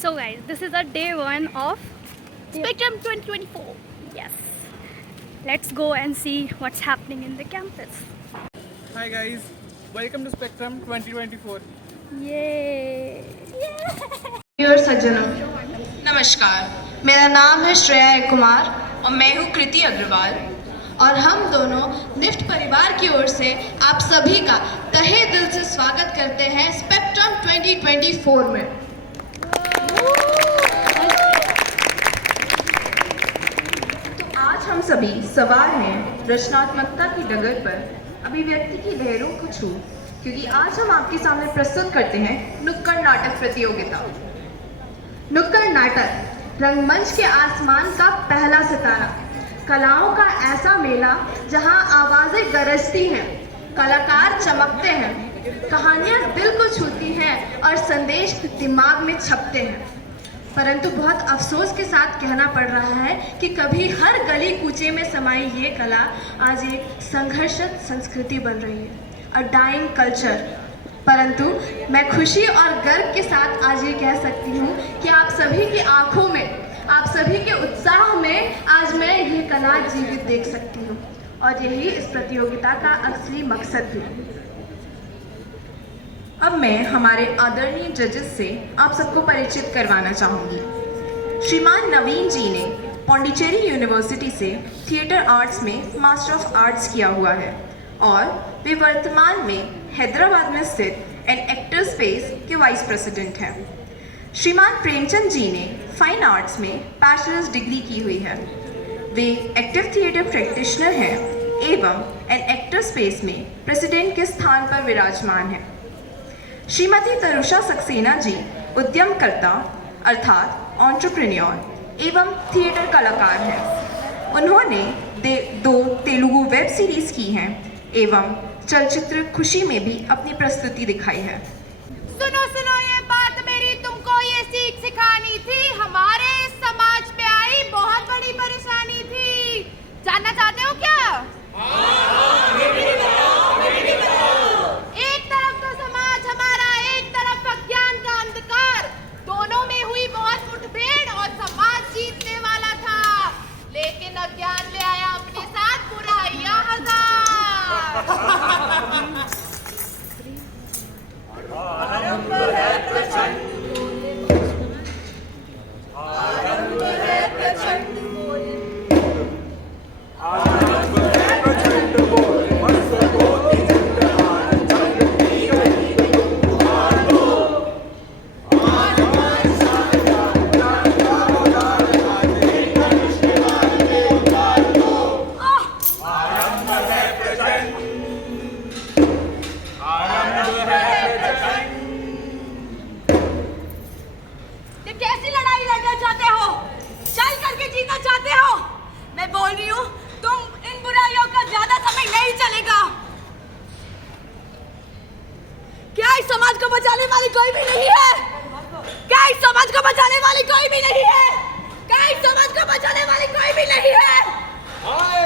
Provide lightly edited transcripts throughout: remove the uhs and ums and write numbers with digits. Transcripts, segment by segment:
So guys, this is a day one of Spectrum 2024. Yes. Let's go and see what's happening in the campus. Hi guys, welcome to Spectrum 2024. Yay! और सज्जनों, नमस्कार। मेरा नाम है श्रेया कुमार और मैं हूँ कृति अग्रवाल और हम दोनों निफ्ट परिवार की ओर से आप सभी का तहे दिल से स्वागत करते हैं स्पेक्ट्रम 2024 में। तो आज हम सभी सवार हैं रचनात्मकता की डगर पर अभिव्यक्ति की लहरों को छू, क्योंकि आज हम आपके सामने प्रस्तुत करते हैं नुक्कड़ नाटक प्रतियोगिता। नुक्कड़ नाटक रंगमंच के आसमान का पहला सितारा, कलाओं का ऐसा मेला जहां आवाजें गरजती हैं, कलाकार चमकते हैं, कहानियां दिल को छूती हैं और संदेश दिमाग में छपते हैं। परंतु बहुत अफसोस के साथ कहना पड़ रहा है कि कभी हर गली कूचे में समाई ये कला आज एक संघर्षित संस्कृति बन रही है, अ डाइंग कल्चर। परंतु मैं खुशी और गर्व के साथ आज ये कह सकती हूँ कि आप सभी की आंखों में, आप सभी के उत्साह में आज मैं ये कला जीवित देख सकती हूँ और यही इस प्रतियोगिता का असली मकसद भी। अब मैं हमारे आदरणीय जजेस से आप सबको परिचित करवाना चाहूँगी। श्रीमान नवीन जी ने पौंडीचेरी यूनिवर्सिटी से थिएटर आर्ट्स में मास्टर ऑफ आर्ट्स किया हुआ है और वे वर्तमान में हैदराबाद में स्थित एन एक्टर स्पेस के वाइस प्रेसिडेंट हैं। श्रीमान प्रेमचंद जी ने फाइन आर्ट्स में बैचलर्स डिग्री की हुई है। वे एक्टिव थिएटर प्रैक्टिशनर हैं एवं एन एक्टर स्पेस में प्रेसिडेंट के स्थान पर विराजमान हैं। श्रीमती तरुषा सक्सेना जी उद्यमकर्ता अर्थात एंटरप्रेन्योर एवं थिएटर कलाकार हैं। उन्होंने 2 तेलुगु वेब सीरीज की हैं एवं चलचित्र खुशी में भी अपनी प्रस्तुति दिखाई है। सुनो सुनो, ये बात मेरी तुमको ये सीख सिखानी थी। हमारे समाज पे आई बहुत बड़ी परेशानी थी, जानना चाहते हो क्या? एक तरफ तो समाज हमारा, एक तरफ अज्ञान का अंधकार, दोनों में हुई बहुत मुठभेड़ और समाज जीतने वाला था, लेकिन अज्ञान ले आया अपने साथ बुराइयां हजार। आरंभ है प्रचंड, आरंभ है प्रचंड, आरंभ है प्रचंड बोल, मस्त कोटि चंड आनंद चंडी गई उमार दो, आनंद शानदार शानदार आने कनिष्ठ आने उतार दो। आरंभ है प्रचंड, आरंभ है प्रचंड। ये कैसी लड़ाई लड़ना चाहते हो? चल करके जीतना चाहते हो? मैं बोल रही हूँ, तुम इन बुराइयों का ज्यादा समय नहीं चलेगा। क्या इस समाज को बचाने वाली कोई भी नहीं है? क्या इस समाज को बचाने वाली कोई भी नहीं है? क्या इस समाज को बचाने वाली कोई भी नहीं है? आए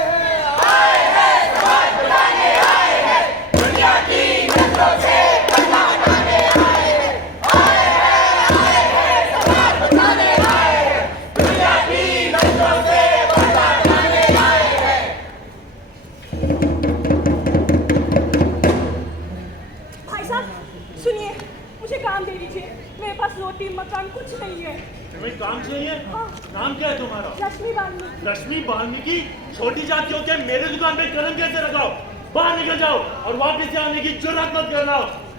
हैं समाज बचाने आए हैं, दुनिया की नस्लों से बदला हटाने आए हैं। आए हैं समाज बचाने आए हैं, दुनिया की नस्लों से बदला हटाने आए हैं। भाई साहब सुनिए, मुझे काम दे दीजिए, मेरे पास रोटी मकान कुछ नहीं है। तुम्हें काम चाहिए? हाँ। नाम क्या है तुम्हारा? रश्मि वाल्मीकि। रश्मि वाल्मीकि? छोटी जातियों के मेरे दुकान पे कलम कैसे लगाओ? बाहर निकल जाओ और वापस से आने की जुर्रत मत करना।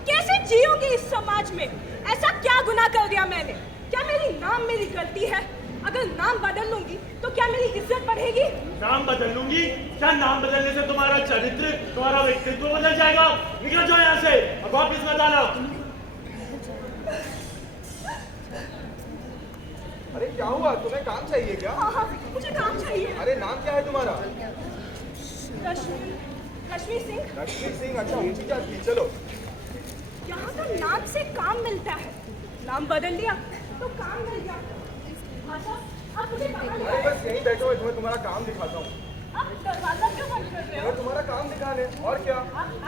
कैसे जियोगे इस समाज में? ऐसा क्या गुनाह कर दिया मैंने? क्या मेरी नाम मेरी गलती है? अगर नाम बदल लूंगी तो क्या मेरी इज्जत बढ़ेगी? नाम बदल लूंगी? क्या नाम बदलने से तुम्हारा चरित्र, तुम्हारा व्यक्तित्व बदल जाएगा? निकल जाओ यहाँ से और वापस मत आना। अरे क्या हुआ, तुम्हें काम चाहिए क्या? हाँ हाँ, मुझे काम चाहिए। अरे नाम क्या है तुम्हारा? रश्मि सिंह। रश्मि सिंह, अच्छा ऊंची जाती, चलो। यहाँ तो नाम से काम मिलता है, नाम बदल दिया तो काम मिल गया। भाषा, आप मुझे कहाँ ले अरे आए? बस यहीं बैठो, मैं तुम्हें तुम्हारा काम दिखाता हूँ। आप दरवाजा क्यों बंद कर रहे हो? मैं तुम्हारा काम दिखाने, और क्या?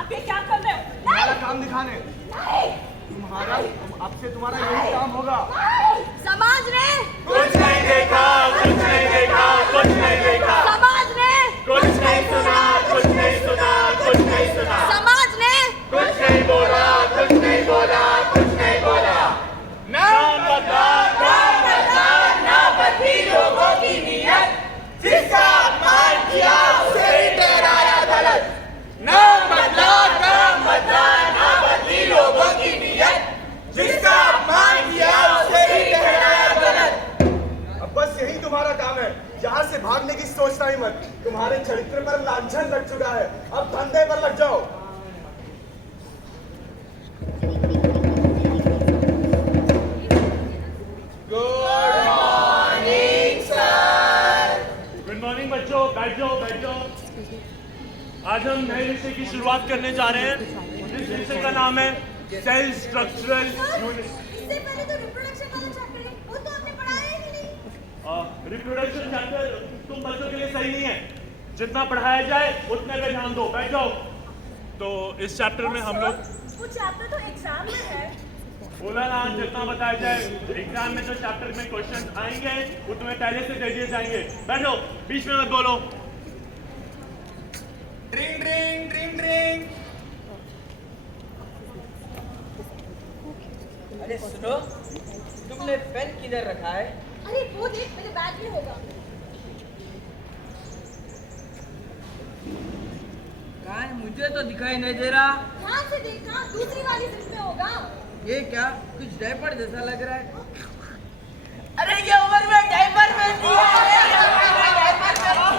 आप ये क्या कर रहे हो? तुम्हारा काम दिखाने। नहीं। तुम्हारा अब से तुम्हारा यही काम होगा। समाज से भागने की सोचना ही मत। तुम्हारे चरित्र पर लांछन लग चुका है, अब धंधे पर लग जाओ। गुड मॉर्निंग बच्चों, बैठ जाओ बैठ जाओ। आज हम नए विषय की शुरुआत करने जा रहे हैं। इस विषय का नाम है सेल स्ट्रक्चरल यूनिट। इससे पहले तो रिप्रोडक्शन वाला चैप्टर है, वो तो हमने पढ़ाया ही नहीं। रिप्रोडक्शन चैप्टर तुम बच्चों के लिए सही नहीं है। जितना पढ़ाया जाए उतने पे ध्यान दो, बैठ जाओ। तो इस चैप्टर में हम लोग वो चैप्टर तो एग्जाम में है। बोला ना, जितना बताया जाए। एग्जाम में जो चैप्टर में क्वेश्चन आएंगे वो तुम्हें पहले से दे दिए जाएंगे। बैठो, बीच में मत बोलो। ड्रिंग ड्रिंग ड्रिंग ड्रिंग। अरे सुनो, तुमने पेन किधर रखा है? अरे वो देख, मेरे बैग में होगा। कहाँ है? मुझे तो दिखाई नहीं दे रहा। ध्यान से देखना, दूसरी वाली जिप में होगा। ये क्या, कुछ डायपर जैसा लग रहा है। अरे ये उम्र में डायपर पहनती है। अरे ये उम्र में डायपर पहनती है।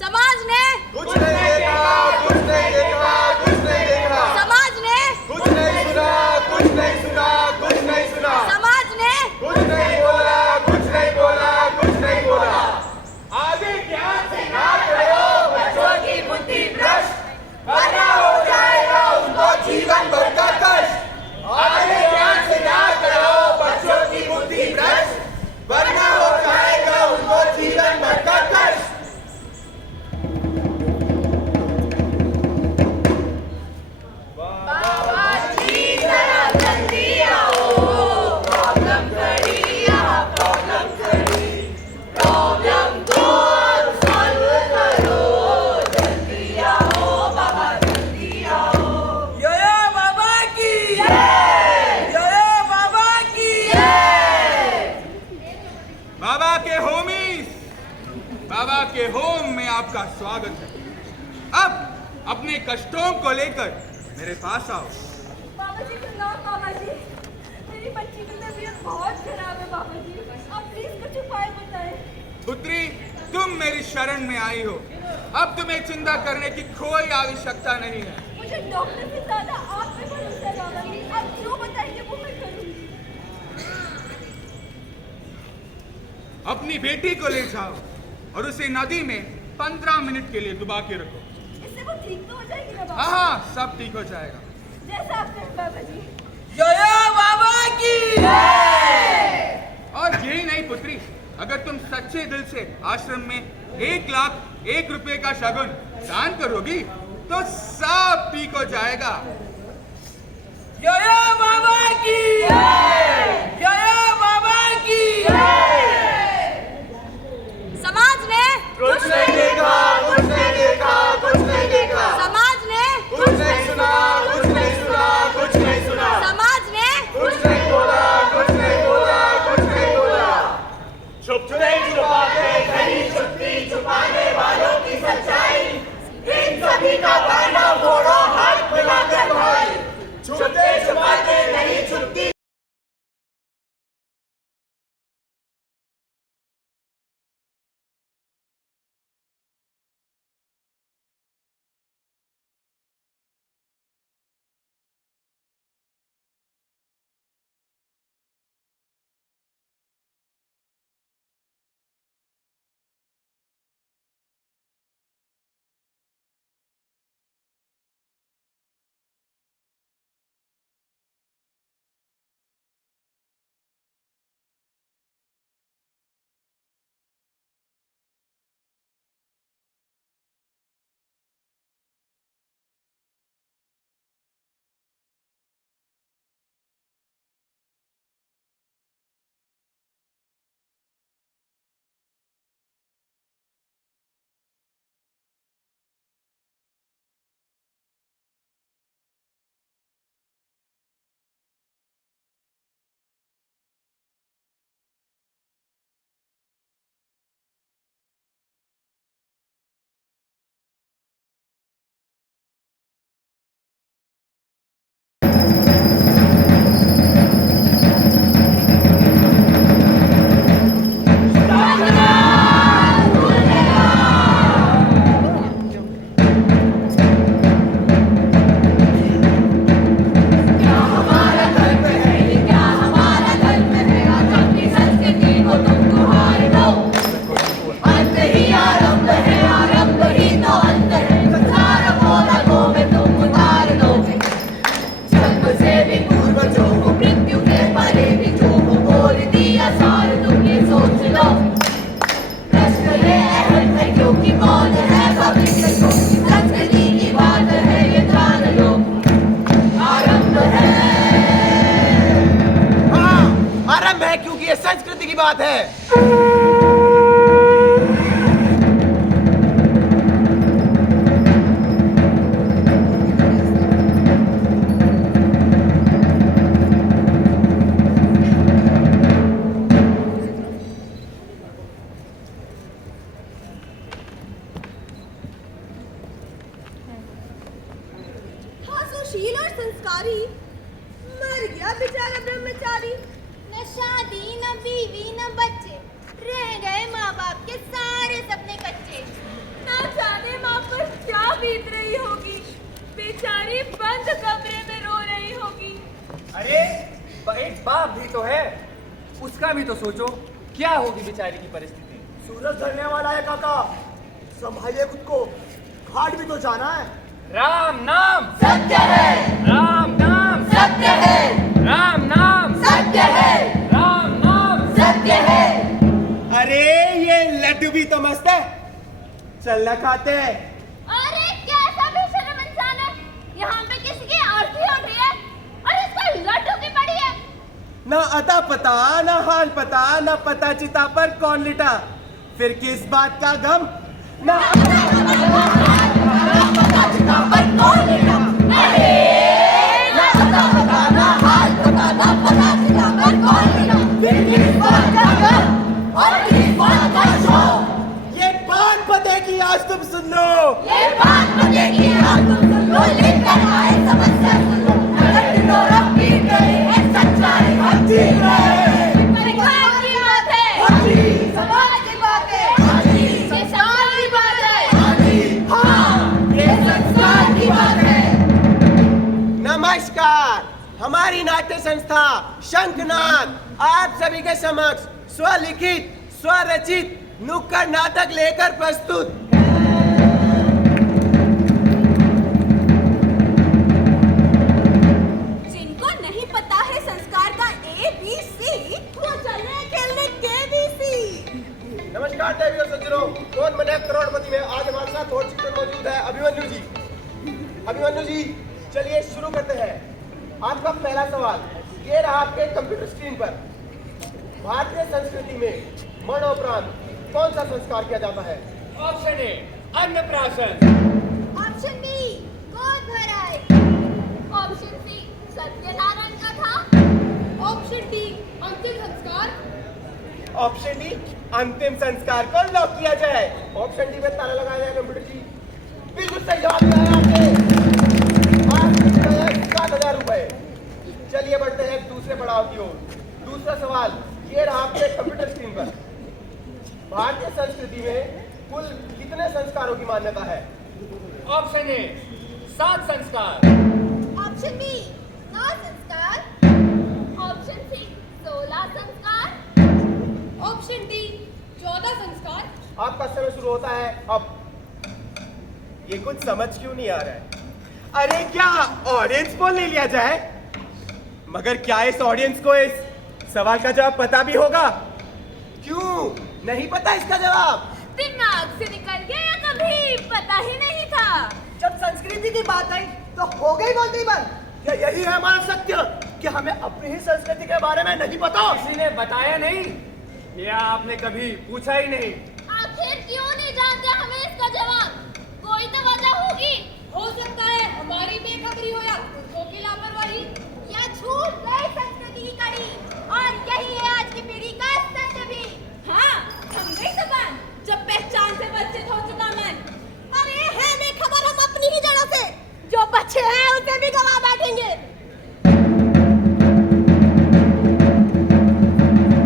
समाज ने कुछ नहीं देखा, कुछ नहीं देखा, कुछ नहीं देखा। समाज ने कुछ नहीं सुना, कुछ नहीं सुना, कुछ नहीं सुना। समाज ने कुछ नहीं बोला, कुछ नहीं बोला, कुछ नहीं बोला। आगे ज्ञान से ना करो बच्चों की बुद्धि भ्रष्ट, वरना हो जाएगा उनको जीवन भर का कष्ट। आगे ज्ञान से ना करो बच्चों की बुद्धि भ्रष्ट, वरना हो जाएगा उनको जीवन भर का कष्ट। बाबा के होम में आपका स्वागत है। अब अपने कष्टों को लेकर मेरे पास आओ। बाबा जी का नाम, बाबा जी मेरी बच्ची की तबीयत बहुत खराब है। बाबा जी आप प्लीज कुछ उपाय बताएं। पुत्री, तुम मेरी शरण में आई हो, अब तुम्हें चिंता करने की कोई आवश्यकता नहीं है। मुझे डॉक्टर से ज्यादा आप पे भरोसा है बाबा जी। आप जो बताएंगे वो मैं करूंगी। अपनी बेटी को ले जाओ और उसे नदी में 15 मिनट के लिए डुबा के रखो। इससे वो ठीक तो हो जाएगी ना बाबा? हाँ, सब ठीक हो जाएगा। जैसा आप कहें बाबा जी। यो बाबा की। और यही नहीं पुत्री, अगर तुम सच्चे दिल से आश्रम में 1,01,000 रुपए का शगुन दान करोगी तो सब ठीक हो जाएगा। यो बाबा की। यो बाबा की। समाज ने कुछ नहीं देखा, कुछ नहीं देखा, कुछ नहीं देखा। समाज ने कुछ नहीं सुना, कुछ नहीं सुना, कुछ नहीं सुना। समाज ने कुछ नहीं बोला, कुछ नहीं बोला, कुछ नहीं बोला। छुपते छुपाते नहीं छुपती छुपाने वालों की सच्चाई, इन सभी का पहला फोड़ो हाथ मिलाकर भाई। छुपते छुपाते बात है। हासोशील और संस्कारी मर गया बेचारा ब्रह्मचारी। न शादी न बीवी न बच्चे, रह गए माँ बाप के सारे सपने कच्चे। ना जाने माँ पर क्या बीत रही होगी, बेचारी बंद कमरे में रो रही होगी। अरे एक बाप भी तो है, उसका भी तो सोचो क्या होगी बेचारी की परिस्थिति। सूरज ढलने वाला है काका, संभालिए खुद को, घाट भी तो जाना है। राम नाम सत्य है, राम नाम सत्य है, राम नाम सत्य है, राम नाम सत्य है। अरे ये लड्डू भी तो मस्त है, चलना खाते हैं। अरे कैसा बेशरम इंसान है, यहाँ पे किसी की आरती हो रही है और इसका लड्डू की पड़ी है। ना अता पता, ना हाल पता, ना पता चिता पर कौन लिटा, फिर किस बात का गम, ना ये बात पते की आज तुम सुन लो, ये बात पते की आज तुम सुन लो, लेकर आए समस्या सुन लो। अगर ढिंढोरा पीट रहे हैं सच्चाई हम जीत रहे हैं। परिवार की बात है, समाज की बात है, ये समाज की बात है, हाँ ये संस्कार की बात है। नमस्कार। हमारी नाट्य संस्था शंखनाद आप सभी के समक्ष स्वलिखित स्वरचित नुक्कड़ नाटक लेकर प्रस्तुत। जिनको नहीं पता है संस्कार का ABC, वो चल रहे हैं खेलने KBC। नमस्कार देवी और सज्जनों, कौन बने करोड़पति में आज हमारे साथ और चित्र मौजूद है अभिमन्यु जी। अभिमन्यु जी चलिए शुरू करते हैं। आपका पहला सवाल ये रहा आपके कंप्यूटर स्क्रीन पर। भारतीय संस्कृति में मरणोपरांत कौन सा संस्कार किया जाता है? ऑप्शन ए अन्नप्राशन, ऑप्शन बी गोद भराई, ऑप्शन सी सत्यनारायण कथा, ऑप्शन डी अंतिम संस्कार, ऑप्शन डी अंतिम संस्कार को लॉक किया जाए। ऑप्शन डी में ताला लगाया जाए कंप्यूटर जी। बिल्कुल सही जवाब दिया है आपने। 7,000 रुपए। चलिए बढ़ते हैं दूसरे पड़ाव की ओर। दूसरा सवाल ये रहा आपके कंप्यूटर स्क्रीन पर। भारतीय संस्कृति में कुल कितने संस्कारों की मान्यता है? ऑप्शन ए 7 संस्कार, ऑप्शन बी 9 संस्कार, ऑप्शन सी 16 संस्कार, ऑप्शन डी 14 संस्कार। आपका समय शुरू होता है अब। ये कुछ समझ क्यों नहीं आ रहा है? अरे क्या ऑडियंस पोल ले लिया जाए? मगर क्या इस ऑडियंस को इस सवाल का जवाब पता भी होगा? क्यों नहीं पता इसका जवाब? दिमाग से निकल गया या कभी पता ही नहीं था। जब संस्कृति की बात आई तो हो गई बोलती बंद। क्या यही है हमारा सत्य कि हमें अपनी ही संस्कृति के बारे में नहीं पता? किसी ने बताया नहीं या आपने कभी पूछा ही नहीं? आखिर क्यों नहीं जानते हमें इसका जवाब? कोई तो वजह होगी। हो सकता है हमारी बेखबरी हो या पुरखों की लापरवाही, या छूट गई संस्कृति की कड़ी। और यही है आज की पीढ़ी का सत्य भी। हाँ, थम गई जबान जब पहचान से वंचित हो चुका मन। अरे है बेखबर हम अपनी ही जड़ों से, जो बच्चे हैं उसे भी गवा बैठेंगे।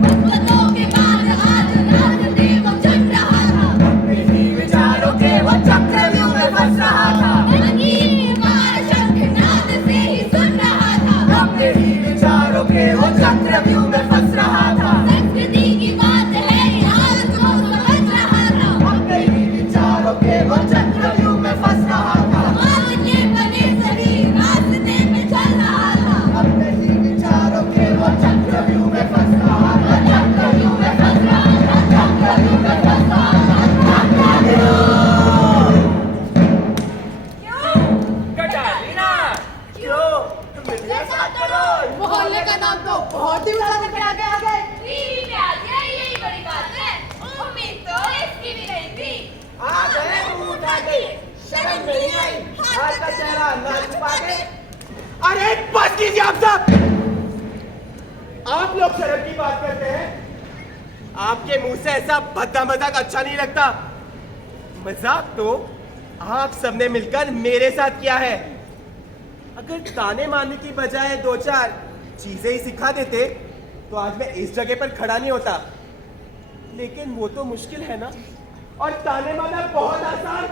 बचपनों के बाद आज राजनीति वो चुन रहा था, अपने ही विचारों के वो चक्रव्यूह में फंस रहा था। लकीर मार शंखनाद से ही सुन रहा था, अपने ही विचारों के वो चक्रव्यूह में फंस रहा था। संस्कृति की बात है आज को समझ रहा था, अपने ही विचारों के वो चक्रव्यूह में फंस रहा था। आज के बने सभी रास्ते में चल रहा था, अपने ही विचारों के वो चक्रव्यूह में फंस रहा था, चक्रव्यूह में फंस रहा था, चक्रव्यूह में फंस रहा था, चक्रव्यूह। क्यों? कटारीना क्यों? तुम मिलिए 7 करोड़। मोहल्ले का नाम तो बहुत ही ऊंचा लेके आ गए। टीवी में आ गया शर्म नहीं आई, हाथ का चेहरा ना छुपा के। अरे बस कीजिए आप सब। आप लोग शर्म की बात करते हैं, आपके मुंह से ऐसा भद्दा मजाक अच्छा नहीं लगता। मजाक तो आप सबने मिलकर मेरे साथ किया है। अगर ताने मारने की बजाय दो चार चीजें ही सिखा देते तो आज मैं इस जगह पर खड़ा नहीं होता। लेकिन वो तो मुश्किल है ना, और ताने मारना बहुत आसान।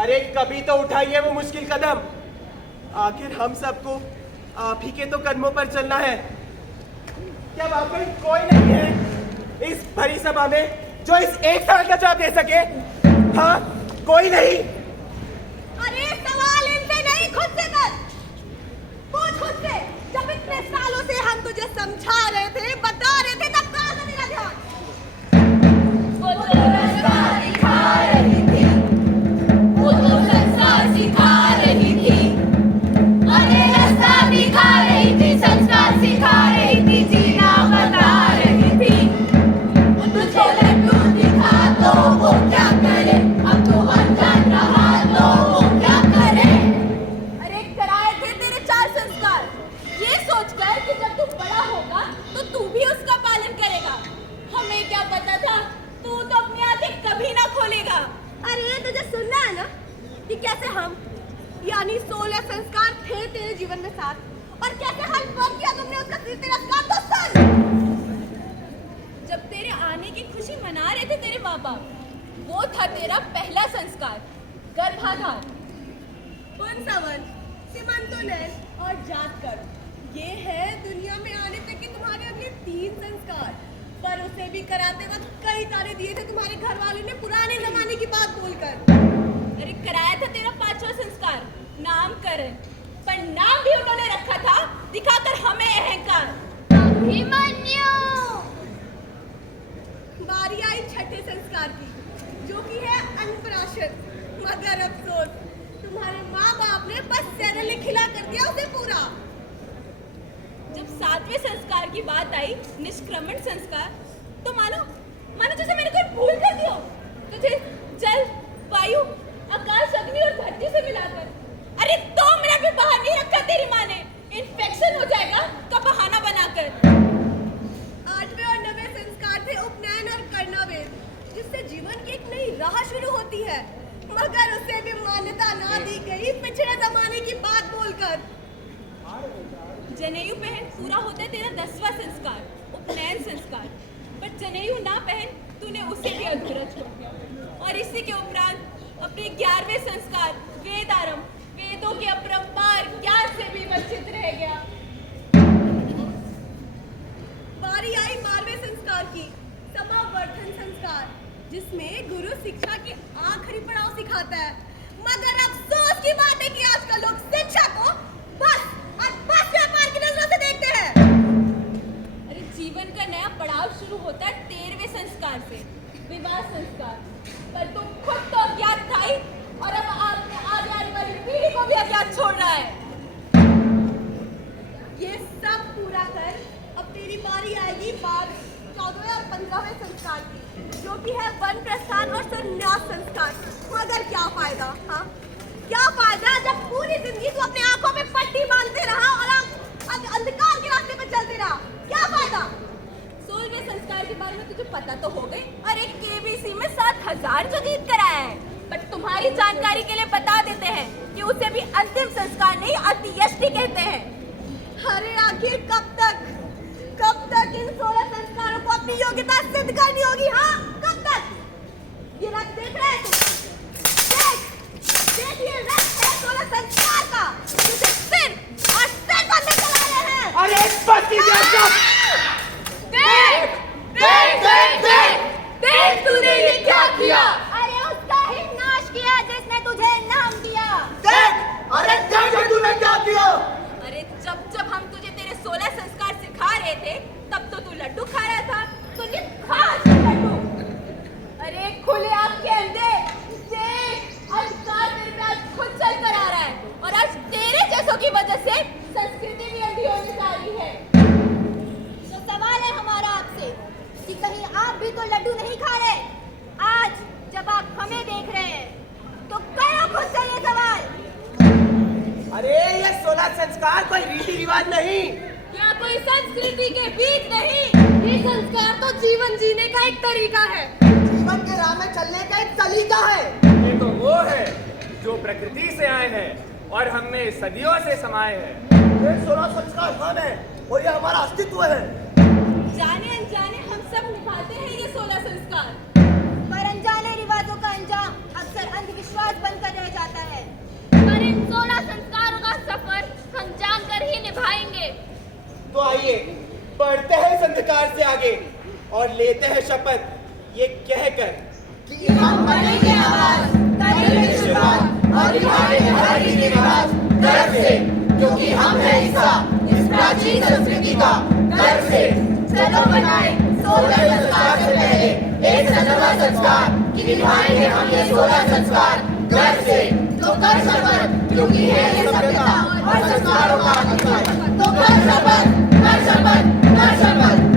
अरे कभी तो उठाइए वो मुश्किल कदम। आखिर हम सबको आप ही के तो कदमों पर चलना है। क्या वाकई कोई नहीं है इस भरी सभा में जो इस एक सवाल का जवाब दे सके? हाँ, कोई नहीं। अरे सवाल इनसे नहीं, खुद से कर। पूछ खुद से, जब इतने सालों से हम तुझे समझा रहे थे, बता रहे थे, तब कहाँ था तेरा ध्यान? वो तो रास्ता दिखा रही थी, वो तो संस्कार सिखा रही थी। अरे रास्ता दिखा रही थी, संस्कार सिखा रही थी, जीना बता रही थी। तुझे लड्डू दिखा तो वो क्या करे, अब तो अनजान रहा तो वो क्या करे। अरे कराए थे तेरे 4 संस्कार, ये सोचकर कि जब तू बड़ा होगा तो तू भी उसका पालन करेगा। हमें क्या पता था तू तो अपनी आंखें कभी ना खोलेगा। अरे ये तुझे सुनना है ना कि कैसे हम यानी 16 संस्कार थे तेरे जीवन में साथ, और कैसे हर पल किया तुमने उसका तिरस्कार। तो सुन, जब तेरे आने की खुशी मना रहे थे तेरे माँ बाप, वो था तेरा पहला संस्कार, गर्भाधान। पुंसवन, सीमंतोनयन और जातकर, ये है दुनिया में आने तक के तुम्हारे अगले 3 संस्कार। पर उसे भी कराते वक्त कई ताने दिए थे तुम्हारे घर वालों ने पुराने जमाने की बात बोलकर। अरे कराया था तेरा 5वां संस्कार, नामकरण, पर नाम भी उन्होंने रखा था दिखाकर हमें अहंकार। अभिमन्यु। बारी आई 6ठे संस्कार की, जो कि है अन्नप्राशन। मगर अफसोस तुम्हारे माँ बाप ने बस सैरले खिला कर दिया उसे पूरा। जब 7वें संस्कार की बात आई, निष्क्रमण संस्कार, तो मानो जैसे मैंने कोई भूल कर दी हो। तुझे जल, वायु, आकाश, अग्नि और धरती से मिलाकर। अरे 2 मिनट भी बाहर नहीं रखा तेरी माँ ने, इन्फेक्शन हो जाएगा का बहाना बनाकर। 8वें और 9वें संस्कार थे उपनयन और कर्णवेद, जिससे जीवन की एक नई राह शुरू होती है। मगर उसे भी मान्यता ना दी गई पिछड़े जमाने की बात बोलकर। जनेयू पहन पूरा होता है तेरा 10वां संस्कार, उपनयन संस्कार, पर जनेयू ना पहन तूने उसे भी अधूरा छोड़ दिया। और इसी के उपरांत अपने 11वें संस्कार वेद आरंभ, वेदों के अपरंपार ज्ञान से भी वंचित रह गया। बारी आई 12वें संस्कार की, समावर्धन संस्कार, जिसमें गुरु शिक्षा के आखिरी पड़ाव सिखाता है। मगर अफसोस की बात है कि आजकल लोग शिक्षा को बस व्यापार की नजरों से देखते हैं। अरे जीवन का नया पड़ाव शुरू होता है 13वें संस्कार से, विवाह संस्कार, पर तुम खुद तो अज्ञात था ही, और अब आपने आगे आने वाली पीढ़ी को भी अज्ञात छोड़ रहा है। ये सब पूरा कर अब तेरी बारी आएगी 14वें और 15वें संस्कार की, जो कि है वन प्रस्थान और संन्यास संस्कार। मगर क्या फायदा, हाँ क्या फायदा जब पूरी जिंदगी तू अपने आंखों में पट्टी बांधते रहा और अंधकार के रास्ते पर चलते रहा। क्या फायदा? 16वें संस्कार के बारे में तुझे पता तो हो गई। अरे केबीसी में 7000 जो जीत कर आया है, बट तुम्हारी जानकारी के लिए बता देते हैं कि उसे भी अंतिम संस्कार नहीं अंत्येष्टि कहते हैं। अरे आखिर कब तक इन 16 संस्कारों को अपनी योग्यता सिद्ध करनी होगी? हाँ कब तक? ये रथ देख रहे हैं तुम? देख ये रथ है 16 संस्कार का, तुझे सिर और सिर बंधे चला रहे हैं। अरे बस कीजिए आप सब। देख तूने ये क्या किया। अरे उसका ही नाश किया जिसने तुझे नाम दिया। अरे देख तूने क्या किया। अरे जब हम तुझे तेरे 16 संस्कार सिखा रहे थे, तब तो तू लड्डू खा रहा था। तूने खा लड्डू। अरे खुले आँख के अंधे देख, अंधकार तेरे पे आज खुद चल कर आ रहा है, और आज तेरे जैसों की वजह से संस्कृति भी अंधी होने जा रही है। तो सवाल है हमारा आपसे कि कहीं आप भी तो लड्डू नहीं खा रहे? आज जब आप हमें देख रहे हैं तो कई 16 संस्कार कोई रीति रिवाज नहीं, या कोई संस्कृति के बीच नहीं, ये संस्कार तो जीवन जीने का एक तरीका है, जीवन के राह में चलने का एक सलीका है। ये तो वो है जो प्रकृति से आए हैं और हम में सदियों से समाये हैं। ये 16 संस्कार हम हैं और ये हमारा अस्तित्व है। जाने अनजाने हम सब निभाते हैं ये 16 संस्कार, पर अनजाने रिवाजों का अंजाम अक्सर अंधविश्वास बनकर रह जाता है। पर इन 16 संस्कारों का सफर हम जानकर ही निभाएंगे। तो आइए बढ़ते हैं संस्कार से आगे और लेते हैं शपथ ये कहकर कि हम बनेंगे आवाज, करेंगे शुरुआत और निभाएंगे हर रीति रिवाज गर्व से, क्योंकि हम हैं हिस्सा इस प्राचीन संस्कृति का गर्व से। चलो बनाए 16 संस्कार से पहले एक 17वां संस्कार कि निभाएंगे हम ये 16 संस्कार गर्व से। तो कर शपथ, क्योंकि है ये सभ्यता और संस्कारों का अधिकार। तो कर शपथ, कर शपथ, कर शपथ।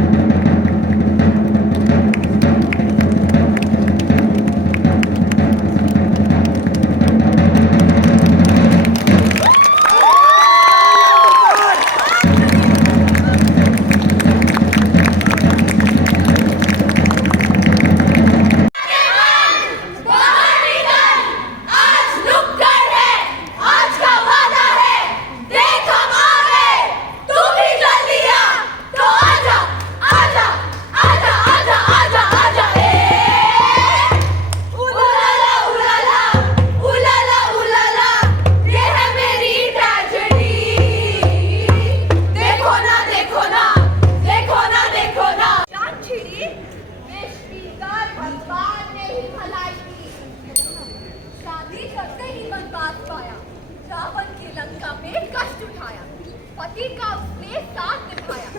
पति का उसने साथ निभाया,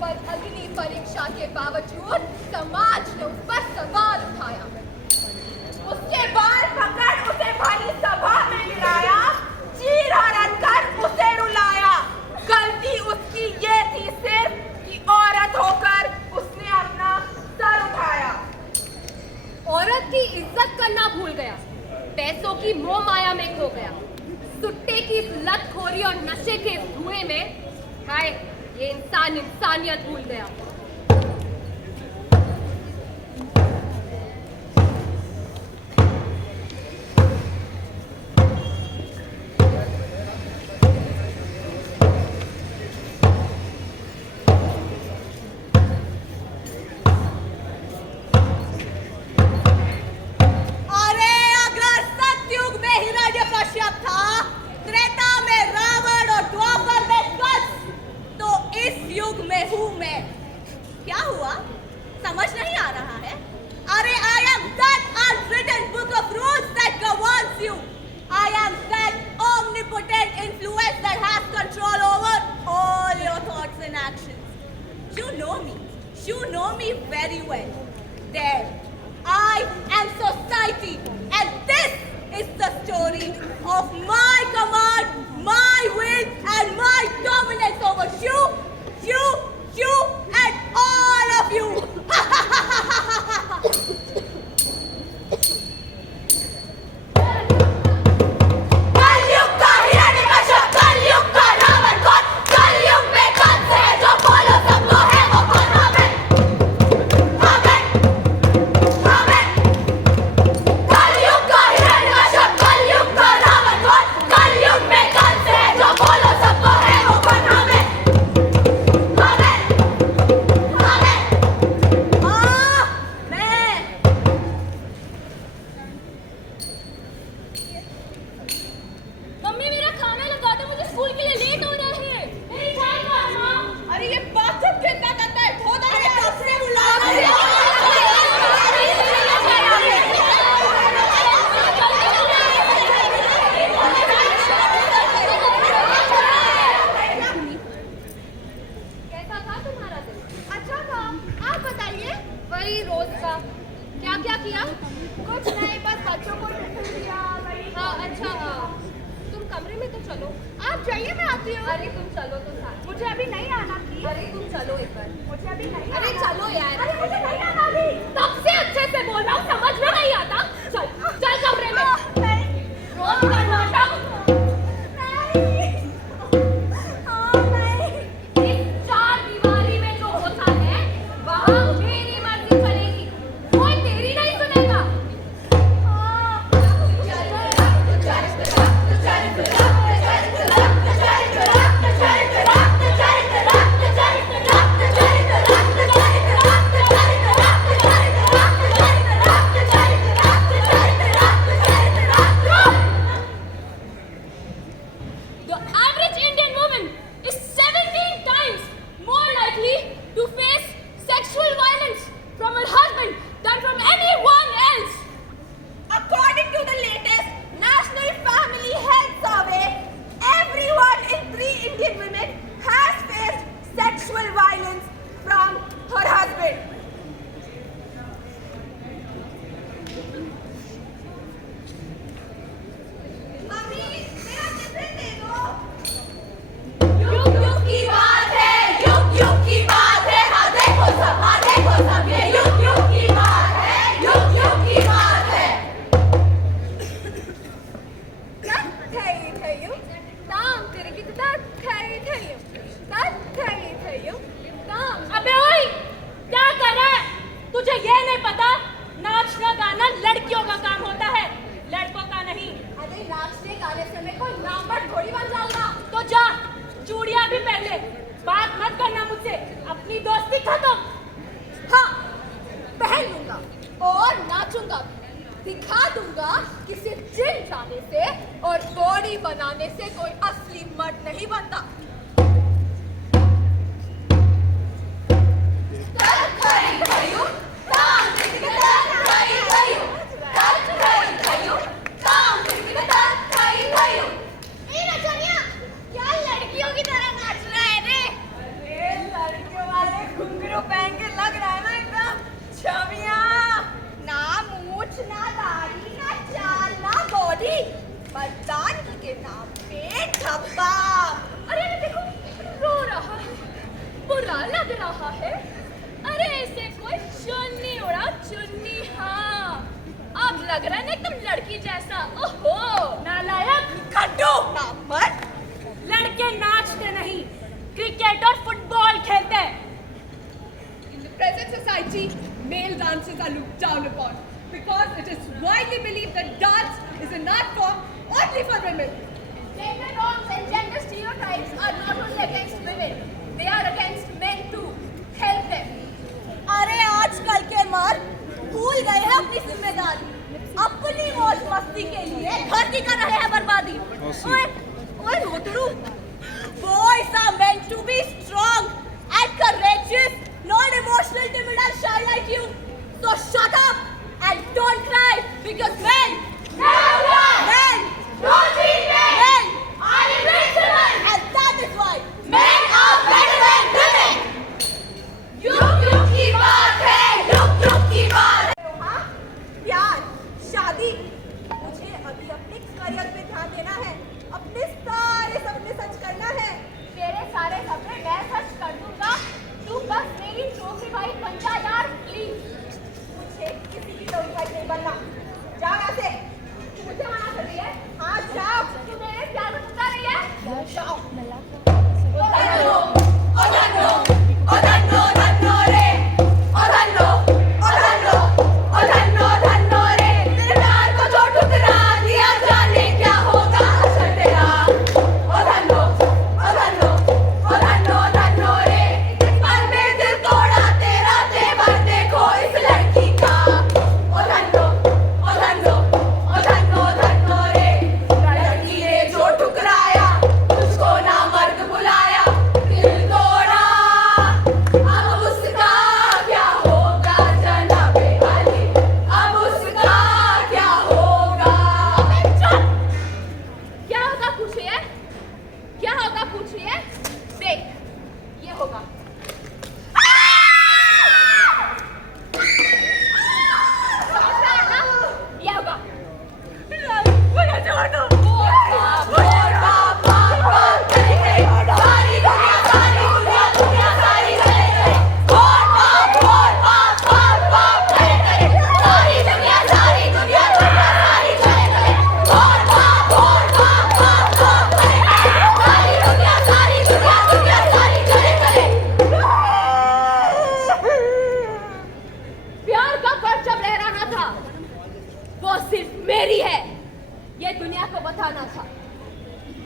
पर अग्नि परीक्षा के बावजूद समाज ने उस पर सवाल उठाया। उसके बाल पकड़ उसे भरी सभा में गिराया, चीर हरण कर उसे रुलाया। गलती उसकी ये थी सिर्फ कि औरत होकर उसने अपना सर उठाया। औरत की इज्जत करना भूल गया, पैसों की मोह माया में खो गया, सुट्टे की लतखोरी और नशे के धुएं में हाय ये इंसान इंसानियत भूल गया। Indian woman has faced sexual violence from her husband. Mummy मेरा टिफिन दे दो। युग युग की बात है, युग युग की बात है, हाँ देखो सब ये युग युग की बात है, युग युग की बात है। अबे ओए, क्या कर रहा है? तुझे ये नहीं पता नाचना गाना लड़कियों का काम होता है, लड़कों का नहीं। अरे नाचने गाने से मैं कोई नामवर थोड़ी बन जाऊंगा। तो जा चूड़ियां भी पहले, बात मत करना मुझसे, अपनी दोस्ती खत्म। हाँ, पहन लूंगा और नाचूंगा, दिखा दूंगा कि सिर्फ जिम जाने से और बॉडी बनाने से कोई असली मर्द नहीं बनता। क्या लड़कियों की तरह नाच रहा है रे? अरे लड़कियों वाले घुंघरू पहन के लग रहा है ना एकदम छमिया। ना मूछ, ना दाढ़ी, ना चाल, ना बॉडी, मर्दानगी के नाम पे धब्बा। अरे देखो, रो रहा है, बुरा लग रहा है। अरे ऐसे कोई चुन्नी उड़ा चुन्नी। हाँ, अब लग रहा है ना एकदम लड़की जैसा। ओहो, नालायक खड्डू। मर्द लड़के नाचते नहीं, क्रिकेट और फुटबॉल खेलते हैं। In the present society, male dances are looked down upon because it is widely believed that dance is an art form only for women. Gender norms and gender stereotypes are not only against women, they are against men too. Help them. अरे आजकल के मर्द भूल गए हैं अपनी जिम्मेदारी, अपनी मौज मस्ती के लिए घर की कर रहे हैं बर्बादी। ओए ओए मोटरू, boys are meant to be strong and courageous, not emotional, timid and shy like you. So shut up and don't cry because men are invincible, and that is why Men are better than women. युग युग की बात है, युग युग की बात है। हाँ, प्यार, शादी, मुझे अभी अपने करियर पे ध्यान देना है, अपने सारे सपने सच करना है। तेरे सारे सपने मैं सच कर दूंगा, तू बस मेरी ट्रॉफी वाइफ बन जा यार प्लीज। मुझे किसी की ट्रॉफी वाइफ नहीं बनना। जाओ यहाँ से। तू मुझे मना कर रही है? हाँ जाओ। तू मेरे प्यार में पुकार रही है? जाओ। धन्नो धन्नो रे, धन्नो रे, तेरे प्यार को जो ठुकरा दिया, जाने क्या होगा असर तेरा। ओ धन्नो रे, इस पल में दिल तोड़ा तेरा, तेवर देखो इस लड़की का। ओ धन्नो रे, लड़की ने जो ठुकराया, तुझको ना मर्द बुलाया, दिल तोड़ा। अब उसका क्या होगा जनाबे अली, अब उसका क्या होगा। क्या होगा पूछ रही है? क्या होगा पूछ रही है? देख, ये होगा। समझ रहा है ना? ये होगा। मुझे छोड़ दो। प्यार का परचम लहराना था, वो सिर्फ मेरी है, ये दुनिया को बताना था।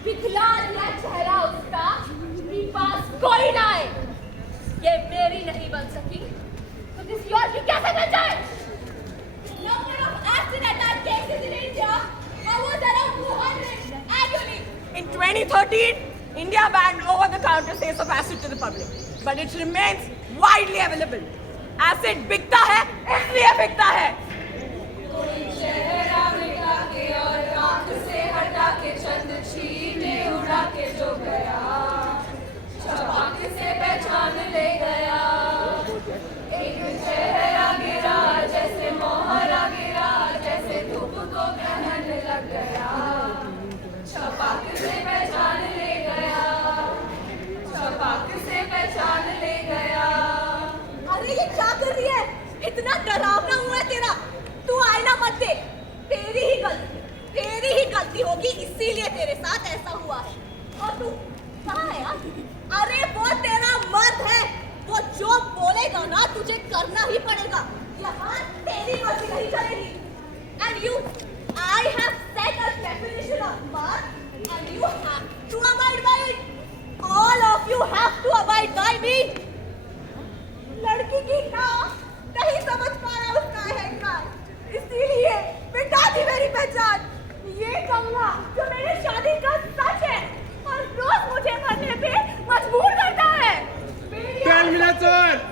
विकलांग चेहरा उसका, मेरे पास कोई ना आए, ये मेरी नहीं बन सकी तो किसी और की कैसे बन जाए? Number of accident cases in India was around 200 annually. In 2013, India banned over-the-counter sales of acid to the public, but it remains widely available. Acid बिकता है, इसलिए बिकता है। कोई चेहरा मिटा के और आँख से हटा के चंद छीने उड़ा के जो गया। अरे वो तेरा मर्द है, वो जो बोलेगा ना तुझे करना ही पड़ेगा। यहाँ तेरी मर्जी नहीं चलेगी। And you, I have set a definition of mark, and you have to abide by it. All of you have to abide by me. लड़की की नाम नहीं समझ पाया उसका अहंकार, इसीलिए मिटा दी मेरी पहचान। ये कमला जो मेरे शादी का सच है और रोज मुझे मरने पे मजबूर करता है।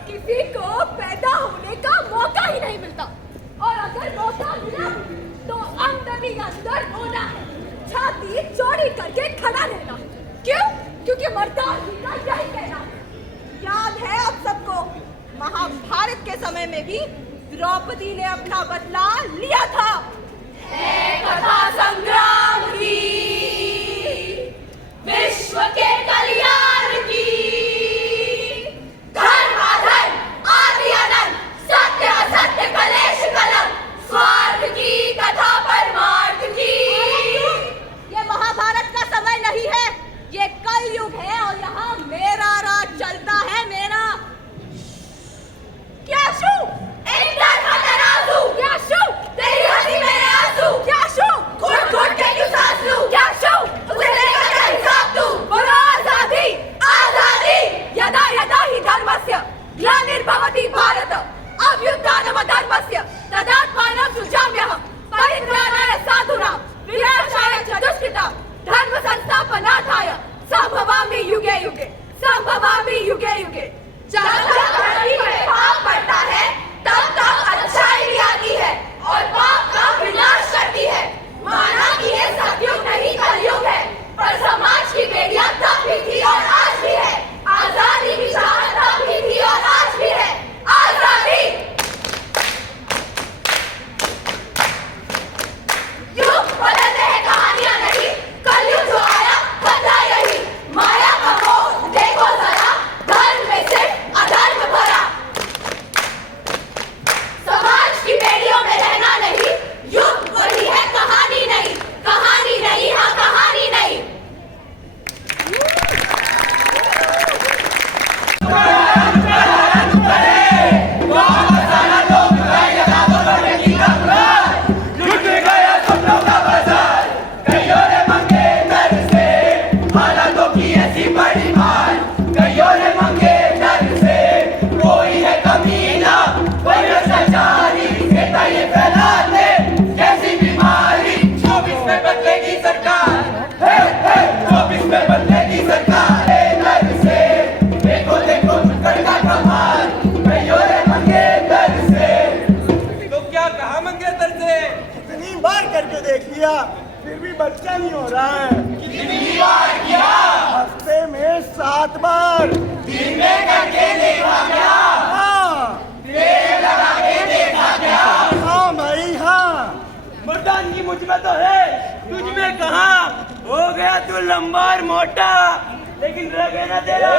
किसी को पैदा होने का मौका ही नहीं मिलता, और अगर मौका मिला तो अंदर ही अंदर होना है, छाती चौड़ी करके खड़ा रहना। क्यों? क्योंकि मर्दानगी का यही कहना है। याद है आप सबको, महाभारत के समय में भी द्रौपदी ने अपना बदला लिया था। कथा संग्राम की, विश्व के कल्याण की, धर्म अधर्म आदि अनंत, सत्य असत्य कलेश कलम, स्वार्थ की कथा परमार्थ की। ये महाभारत का समय नहीं है, ये कलयुग है और यहाँ मेरा राज चलता है, मेरा। क्या शू? इंद्र का तराजू। क्या शू? तेरी हंसी मेरे आंसू। क्या शू? घुट-घुट के क्यों सांस लूं? क्या शू? उसे लेकर क्या हिसाब दूं? बोलो आजादी, आजादी। यदा यदा हि धर्मस्य ग्लानिर्भवति भारत, अभ्युत्थानमधर्मस्य तदात्मानं सृजाम्यहम्, परित्राणाय साधूनां विनाशाय च दुष्कृतां, धर्म संस्थापनार्थाय संभवामि युगे युगे, संभवामि युगे युगे। जब तक धरती में पाप बढ़ता है तब तक अच्छाई भी आती है और पाप का विनाश करती है। माना कि ये सतयुग नहीं कलयुग है, पर समाज की बेड़ियां तब भी थी और आज भी है। आजादी की चाहत तब भी थी और आज भी है। आजादी। युग बदलते हैं कहानियां नहीं, कलयुग जो आया बदला यही। माया का मोह देखो जरा, धर्म में से अधर्म भरा। समाज की बेड़ियों में रहना नहीं, युग वही है, कहानी नहीं, कहानी नहीं, हाँ कहानी नहीं। फिर भी बच्चा नहीं हो रहा है। कितनी बार किया? हफ्ते में 7 बार। दिन में करके देखा क्या? हाँ। तेल लगा के देखा क्या? हाँ भाई हाँ। मर्दानगी मुझ में तो है, तुझ में कहाँ? हो गया तू लंबा और मोटा, लेकिन रगे ना तेरा।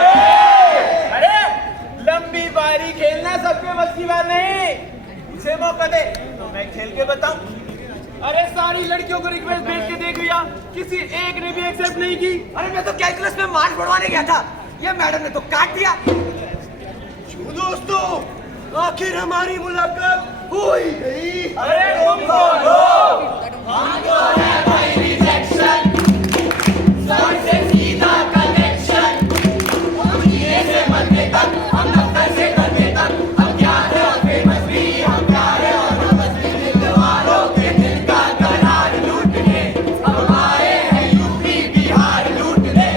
अरे लंबी बारी खेलना सबके बस की बात नहीं। इसे मौका दे तो मैं खेल के बताऊं। अरे सारी लड़कियों को रिक्वेस्ट भेज के देख लिया, किसी एक ने भी एक्सेप्ट नहीं की। अरे मैं तो कैलकुलस में मार्क्स बढ़वाने गया था, ये मैडम ने तो काट दिया। क्यों दोस्तों, आखिर हमारी मुलाकात हो ही गई। अरे तुम बोलो, हमको है भाई रिजेक्शन, सबसे सीधा कनेक्शन। हम धीरे से मरने तक, हम दफ्तर से करने तक, हम क्या है और फेमस भी हम क्या है और हम असली दिल वालों के दिल का करार लूटने। हम आए हैं यूपी बिहार लूटने।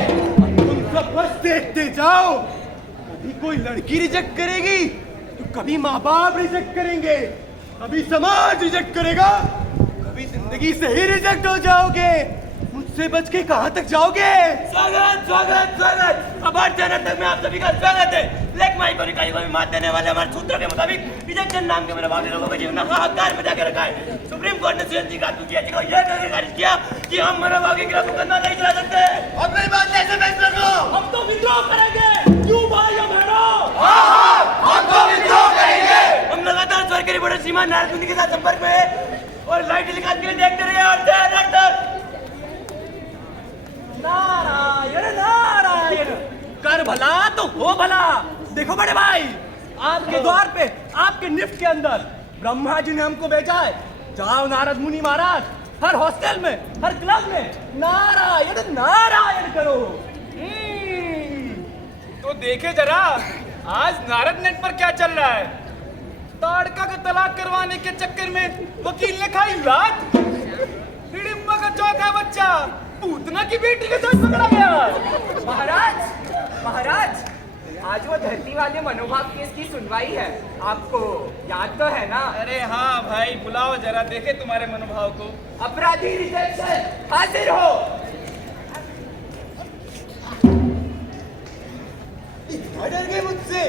तुम सब बस देखते जाओ, कभी कोई लड़की रिजेक्ट करेगी तो कभी माँ बाप रिजेक्ट करेंगे, कभी समाज रिजेक्ट करेगा, कभी जिंदगी से ही रिजेक्ट हो जाओगे। मुझसे बच के कहाँ तक जाओगे? स्वागत स्वागत स्वागत। अब 8 जनवरी तक में आप सभी का स्वागत है। लेक माई को निकाली को भी मात देने वाले हमारे सूत्रों के मुताबिक रिजेक्शन नाम के मेरे भावी लोगों को जीवन हाहाकार में जाकर रखा है। सुप्रीम कोर्ट ने सीएनजी का यह खारिज किया कि हम मेरे भावी के मुकदमा नहीं चला सकते। और कोई बात ऐसे फैसला करो, हम तो विद्रोह करेंगे। क्यों भाइयों बहनों? हम तो विद्रोह करेंगे। हम लगातार सरकारी बड़े सीमा नारायण के साथ संपर्क में है और लाइट टेलीकास्ट के लिए देखते रहिए। और जय डॉक्टर नारायण नारायण। भला तो हो भला। देखो बड़े भाई, आपके द्वार पे, आपके निफ्ट के अंदर ब्रह्मा जी ने हमको भेजा है। जाओ नारद मुनि महाराज, हर हॉस्टल में, हर क्लब में नारायण नारायण करो। तो देखे जरा आज नारद नेट पर क्या चल रहा है। ताड़का का तलाक करवाने के चक्कर में वकील ने खाई लात। हिडिंबा का चौथा बच्चा पूतना की बेटी के साथ पकड़ा गया। महाराज आज वो धरती वाले मनोभाव केस की सुनवाई है, आपको याद तो है ना? अरे हाँ भाई, बुलाओ जरा देखे तुम्हारे मनोभाव को। अपराधी रिजेक्शन हाजिर हो। डर गए मुझसे,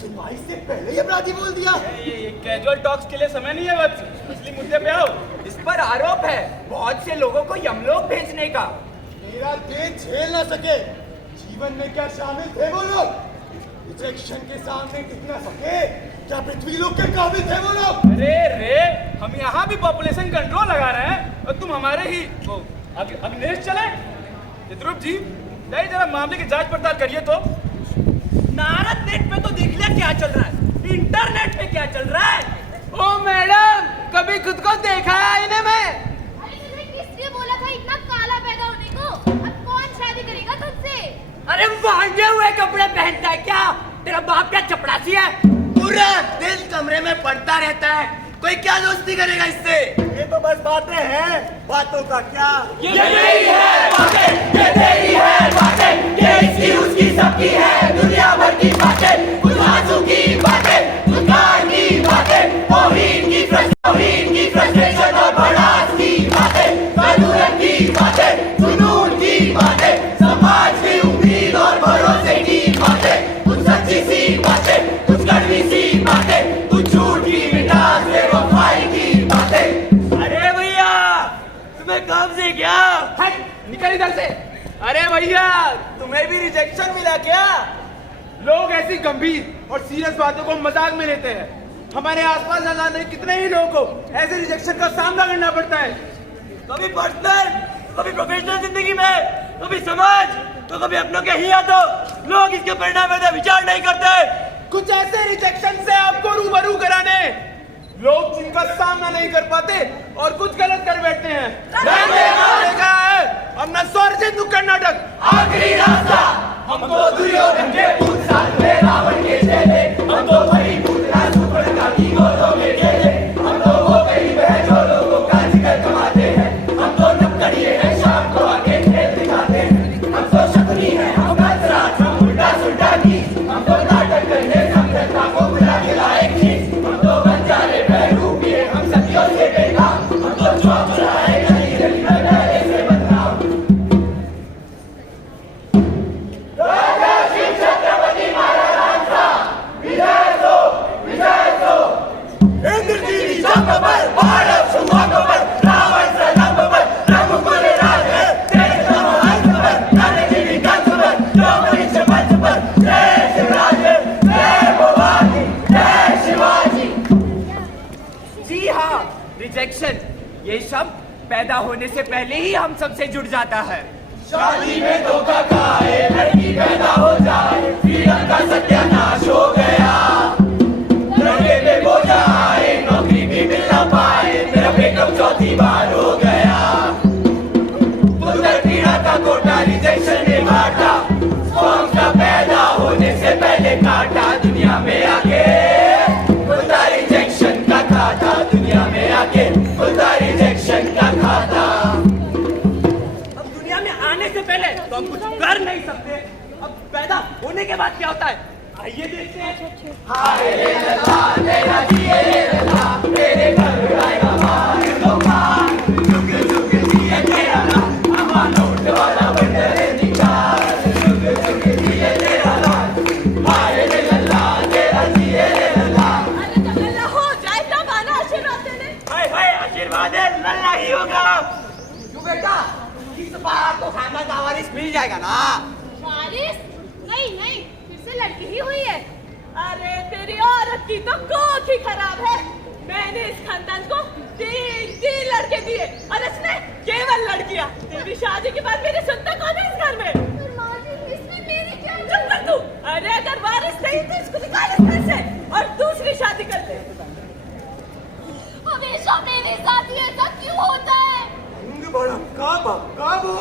सुनवाई से पहले ही अपराधी बोल दिया। ये कैजुअल टॉक्स के लिए समय नहीं है, बस असली मुद्दे पे आओ। इस पर आरोप है बहुत से लोगों को यमलोक भेजने का। मेरा देश झेल ना सके। जीवन में क्या शामिल थे वो लोग? रिजेक्शन के सामने टिक ना सके। क्या पृथ्वी लोग के काबिल थे वो लोग? अरे रे, हम यहाँ भी पॉपुलेशन कंट्रोल लगा रहे हैं और तुम हमारे ही वो अग्नेश चले। ध्रुव जी जाइए जरा मामले की जांच पड़ताल करिए। तो नारद नेट पे तो देख लिया क्या चल रहा है, इंटरनेट पे क्या चल रहा है। ओ मैडम, कभी खुद को देखा है आईने में? अरे तुझे किसने बोला था इतना काला पैदा होने को? अब कौन शादी करेगा तुझसे? अरे मांगे हुए कपड़े पहनता है क्या? तेरा बाप क्या चपड़ासी है? पूरा दिन कमरे में पड़ता रहता है, कोई क्या दोस्ती करेगा इससे? ये तो बस बातें हैं, बातों का क्या? ये तेरी है बातें, ये तेरी है बातें, ये इसकी उसकी सबकी है दुनिया भर की बातें। कुछ आंसू की बातें, कुछ गान की बातें, तौहीन की फ्रस्ट्रेशन और भड़ास की बातें, कानून की बातें, जुनून की बातें, समाज की उम्मीद और भरोसे की बातें, कुछ सच्ची सी बातें, कुछ कड़वी सी बातें, कुछ झूठ की मिठास बेवफाई की बातें। अरे भैया, तुम्हें काम से क्या? हट, निकल इधर से। अरे भैया, तुम्हें भी रिजेक्शन मिला क्या? लोग ऐसी गंभीर और सीरियस बातों को मजाक में लेते हैं। हमारे आसपास न जाने कितने ही लोगों को ऐसे रिजेक्शन का सामना करना पड़ता है। कभी पर्सनल, कभी प्रोफेशनल जिंदगी में, कभी समाज, तो कभी अपनों के ही यादों। लोग इसके परिणाम में विचार नहीं करते। कुछ ऐसे रिजेक्शन से आपको रूबरू कराने लोग जिनका सामना नहीं कर पाते और कुछ गलत कर बैठते हैं। देखा है अपना स्वरचित नुक्कड़ नाटक आखिरी रास्ता। हमको दुर्योधन के पूत साथ में रावण के चेले, हम तो भरी पूतना सुपर्णखा की गोदों में खेले। हम तो वो गरीब है जो लोगों का जिगर कमाते हैं। हम तो नक्कड़िए हैं, शाम को आके खेल दिखाते हैं। हम तो शकुनी हैं, हम गजराज, हम उल्टा सुल्टा नीच। हम तो नाटक करने समझता को बुला के लाए खींच। हम तो बंजारे बहरूपिए, हम सदियों से बेकाम। हम तो चौक रहे गली गली में पहले से बदनाम। राजा शिव छत्रपति महाराज का विजय सो, विजय सो। इंद्रजीवी जंग पर, भारत शुभांग पर, रावण से रंग पर, रघुकुल राज है, तेज महांत पर, रणजीवी कंठ पर, डोमरी मंच पर, जय शिवराज, जय भवानी, जय शिवाजी। जी हाँ, रिजेक्शन ये शब्द पैदा होने से पहले ही हम सबसे जुड़ जाता है। शादी में धोखा खाए, लड़की पैदा हो जाए, फ्रीडम का सत्यानाश हो गया। लड़के पे बोझा आए, नौकरी भी मिल ना पाए, मेरा ब्रेकअप चौथी बार हो गया। पुत्र पीड़ा का कोटा रिजेक्शन ने बांटा, फॉर्म का पैदा होने से पहले काटा। दुनिया में आके खुदा रिजेक्शन का खाता, दुनिया में आके खुदा रिजेक्शन का खाता। अब दुनिया में आने से पहले तो हम कुछ कर नहीं सकते, अब पैदा होने के बाद क्या होता है आइए देखते हैं। हाय रे लल्ला तेरा जिए रे लल्ला, तेरे घर आएगा मार धोखा। जुग जुग जिए तेरा लाल, अम्मा नोट वाला बंदर निकाल। जुग जुग जिए तेरा लाल, हाय रे लल्ला तेरा जिए रे लल्ला। अरे तो लल्ला हो जाए तब आना आशीर्वाद देने। हाय हाय आशीर्वाद है लल्ला ही होगा। क्यों बेटा, इस बार तो खानदान का वारिस मिल जाएगा ना? वारिस? नहीं नहीं, फिर से लड़की ही हुई है। अरे तेरी औरत की तो कोख ही खराब है। मैंने इस खानदान को 3 लड़के दिए और इसने केवल लड़कियां। तेरी शादी के बाद मेरी सुनता कौन है इस घर में? पर माँ जी, इसमें मेरी क्या? चुप कर तू। चाहिए थी इसको निकाल इस घर से और दूसरी शादी कर ले। हमेशा मेरे साथ ही ऐसा क्यों होता है? बड़ा काबू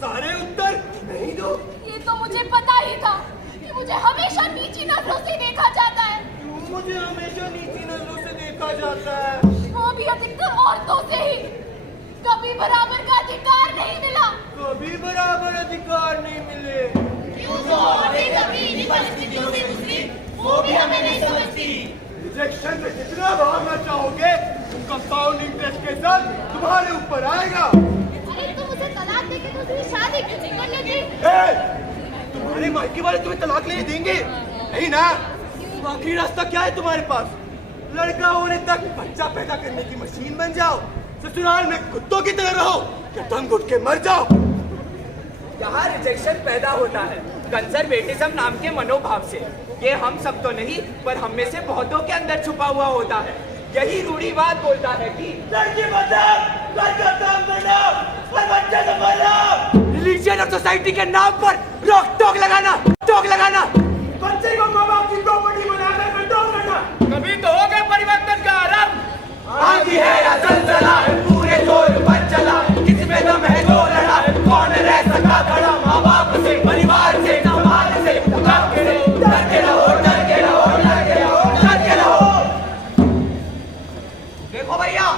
सारे उत्तर नहीं दो। ये तो मुझे पता ही था कि मुझे हमेशा नीची नजरों से देखा जाता है। मुझे हमेशा नीची नजरों से देखा जाता है, वो भी अधिकतर औरतों से ही। कभी बराबर का अधिकार नहीं मिला। कभी बराबर अधिकार नहीं मिले। क्यों जो औरतें कभी इन्हीं परिस्थितियों से गुजरी वो भी हमें नहीं समझती। रिजेक्शन से जितना भागना चाहोगे कंपाउंड इंटरेस्ट के साथ तुम्हारे ऊपर आएगा। अरे तुम उसे तलाक देके दूसरी शादी क्यों नहीं करने दी? तुम्हारे मायके वाले तुम्हें तलाक लेने देंगे नहीं ना? आखिरी रास्ता क्या है तुम्हारे पास? लड़का होने तक बच्चा पैदा करने की मशीन बन जाओ, ससुराल में कुत्तों की तरह रहो या दम घुट के मर जाओ। यहाँ रिजेक्शन पैदा होता है कंजर्वेटिज्म नाम के मनोभाव से। ये हम सब तो नहीं पर हम में से बहुतों के अंदर छुपा हुआ होता है। यही रूढ़िवाद बोलता है कि लड़की बचाओ, लड़का काम करना और बच्चे संभालना। रिलीजन और सोसाइटी के नाम पर रोक टोक लगाना बच्चे को माँ बाप की प्रॉपर्टी बनाकर कंट्रोल करना। कभी तो हो गया परिवर्तन का आरंभ। आंधी है या जलजला है पूरे जोर पर चला, किसमें दम है जो लड़ा, कौन रह सका खड़ा माँ बाप से, परिवार से, समाज से। डर के रहो, डर के रहो, डर के रहो, डर के रहो, डर के रहो। देखो भैया,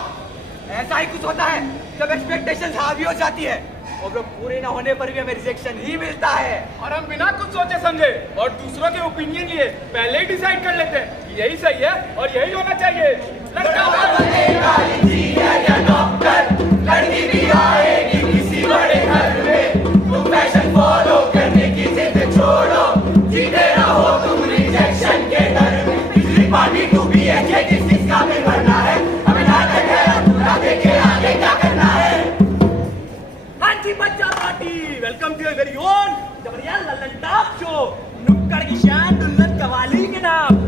ऐसा ही कुछ होता है जब एक्सपेक्टेशंस हावी हो जाती है और वो पूरे ना होने पर भी हमें रिजेक्शन ही मिलता है। और हम बिना कुछ सोचे समझे और दूसरों के ओपिनियन लिए पहले ही डिसाइड कर लेते हैं कि यही सही है और यही होना चाहिए। लड़का बनेगा इंजीनियर या डॉक्टर, लड़की भी आएगी किसी बड़े घर में। तुम फैशन फॉलो करने की जिद छोड़ो, जीते रहो तुम रिजेक्शन के डर में। बिजली पानी टू बी है किस का भी भरना है, हमें नाटक है पूरा देखे आगे क्या करना है। हाँ जी बच्चा party, welcome to your very own Jabariya Lallan top show, नुक्कड़ की शान दुल्हन कवाली के नाम।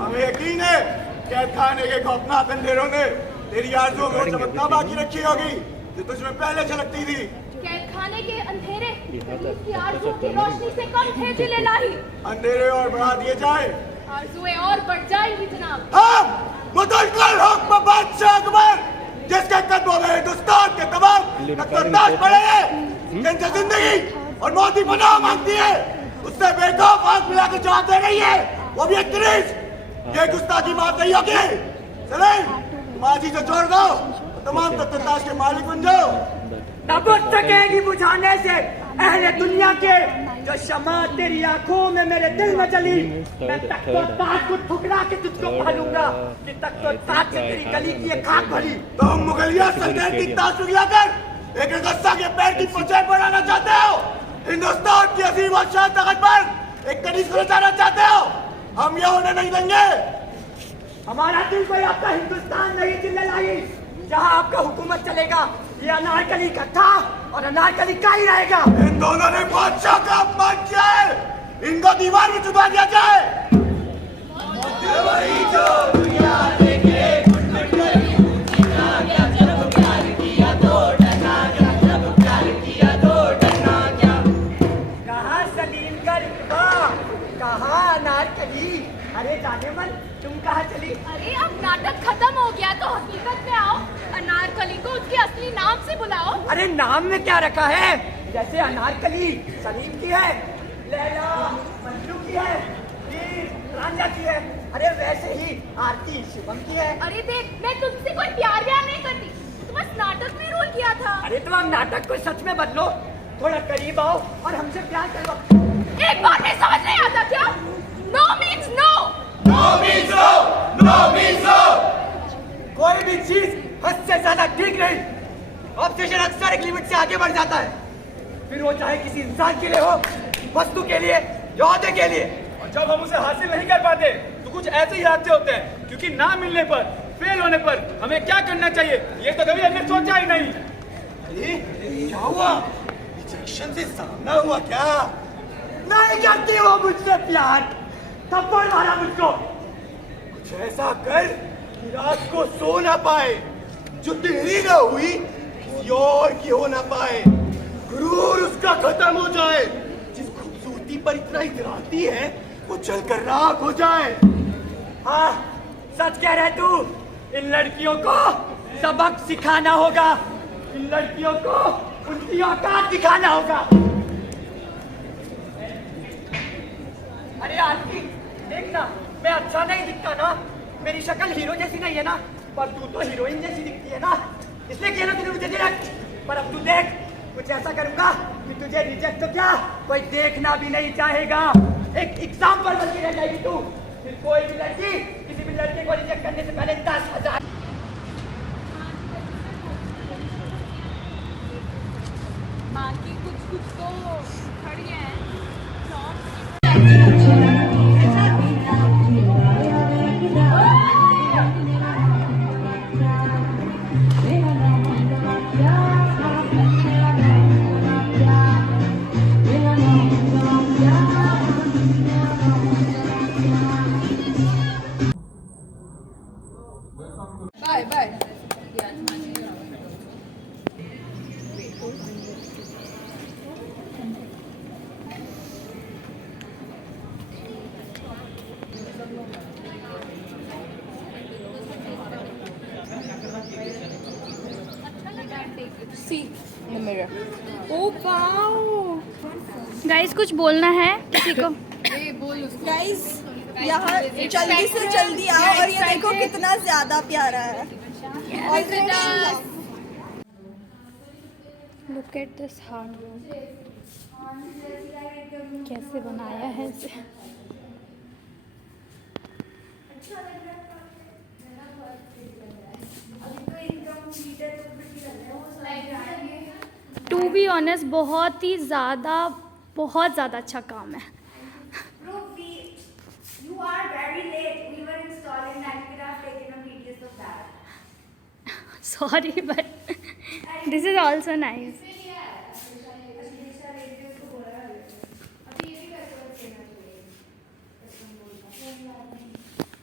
हमें यकीन है कैद खाने के खौफनाक अंधेरों ने तेरी आरज़ू में वो चमकना बाकी रखी होगी जो तुझमें पहले झलकती थी। कैद खाने के अंधेरे उसकी आरज़ू की रोशनी से कम थे जिले लाही। अंधेरे और बढ़ा दिए जाए, आरज़ुएं और बढ़ जाएंगी जनाब। हाँ, मुतलकल हुक्म बादशाह अकबर, जिसके कदमों में हिंदुस्तान के तमाम तख्ताज पड़े हैं, जिनसे जिंदगी और मौत ही पनाह मांगती है, उससे बेखौफ आंख मिलाकर जवाब दे रही है, वो भी एक तरीज। ये गुस्ताखी माफ नहीं होगी। चले, तुम आज ही से छोड़ दो, तमाम तख्ताज के मालिक बन जाओ। न बुझ सकेगी बुझाने से अहले दुनिया के जो शमा तेरी आंखों में मेरे दिल में जली। मैं तख्तो ताज को ठुकरा के तुझको पालूंगा कि तख्तो ताज से तेरी गली की ये खाक भली। तुम मुगलिया सल्तनत की ताज पिघलाकर एक गस्सा के पैर की पंचायत बनाना चाहते हो, हिंदुस्तान की अजीम और शान तख्त पर एक कनीज को चाहना चाहते हो, हम ये होने नहीं देंगे। हमारा दिल कोई आपका हिंदुस्तान नहीं जिले लाई, जहाँ आपका हुकूमत चलेगा ये अनारकली का था और अनारकली का ही रहेगा। इन दोनों ने बादशाह का अपमान किया है, इनको दीवार में चुका दिया जाए। वही जो दुनिया देखे घुट-घुट कर ऊंची ना गया, जब प्यार किया तो डरना क्या, जब प्यार किया तो डरना क्या। कहाँ सलीम का रिश्ता, कहाँ अनारकली। अरे जाने मन, तुम कहाँ चली? अरे अब नाटक खत्म हो गया तो हकीकत में आओ। अनारकली को उसके असली नाम से बुलाओ। अरे नाम में क्या रखा है? जैसे अनारकली सलीम की है, लैला मंजू की है, वीर रांझा की है, अरे वैसे ही आरती शिवम की है। अरे देख, मैं तुमसे कोई प्यार व्यार नहीं करती, तो बस नाटक में रोल किया था। अरे तुम अब नाटक को सच में बदलो, थोड़ा करीब आओ और हमसे प्यार करो। एक बार में समझ नहीं आता क्या? No means no. No means no, no means no. कोई भी चीज हद से ज्यादा ठीक नहीं। ऑब्सेशन अक्सर एक लिमिट से आगे बढ़ जाता है, फिर वो चाहे किसी इंसान के लिए हो, वस्तु के लिए या ओहदे के लिए। और जब हम उसे हासिल नहीं कर पाते तो कुछ ऐसे ही हादसे होते हैं, क्योंकि ना मिलने पर, फेल होने पर हमें क्या करना चाहिए ये तो कभी हमने सोचा ही नहीं। अरे क्या हुआ? रिजेक्शन से सामना हुआ क्या? नहीं करती वो मुझसे प्यार, थप्पड़ मारा मुझको। कुछ ऐसा कर कि रात को सो ना पाए, जो तेरी ना हुई किसी और की हो ना पाए, गुरूर उसका खत्म हो जाए, पर इतना इतराती है वो जलकर राख हो जाए। हाँ, सच कह रहे तू। इन लड़कियों को सबक सिखाना होगा, इन लड़कियों को उनकी औकात दिखाना होगा। अरे आरती, देखना, मैं अच्छा नहीं दिखता ना, मेरी शक्ल हीरो जैसी नहीं है ना, पर तू तो हीरोइन जैसी दिखती है ना, इसलिए किया ना तूने मुझे डायरेक्ट। पर अब तू देख, कुछ ऐसा करूंगा कि तुझे रिजेक्ट तो क्या, कोई देखना भी नहीं चाहेगा। एक एग्जाम्पल बन के रह जाएगी तू। फिर कोई भी लड़की किसी भी लड़के को रिजेक्ट करने से पहले 10,000 बाकी कुछ तो खड़ी है। Bye bye. See in the mirror. Oh wow! Guys कुछ बोलना है किसी को? गाइस यहाँ जल्दी से जल्दी आओ और ये देखो कितना ज्यादा प्यारा है। Look at this hard work. कैसे बनाया है इसे? टू बी ऑनेस्ट बहुत ज़्यादा अच्छा काम है। You are very late. We were installing that. We could have taken a videos of that. Sorry, but this is also nice.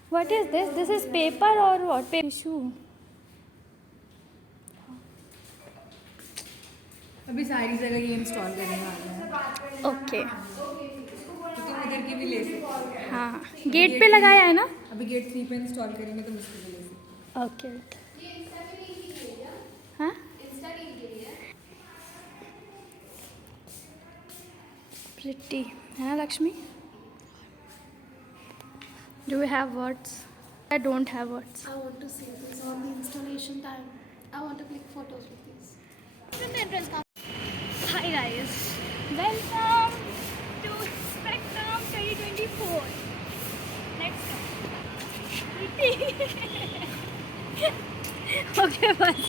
What is this? This is paper or what? Tissue. अभी सारी जगह ये install करने वाले हैं। Okay. तुम इधर की भी ले सकते हो। हाँ, गेट पे लगाया है ना? अभी गेट 3 पे इंस्टॉल करेंगे तो मुझको भी ले सकते हो। ओके। हाँ? Pretty है ना Lakshmi? Do you have words? I don't have words. I want to see this on the installation time. I want to click photos with these. Hi guys, welcome to Spectrum 2024. Let's go. Okay, bye.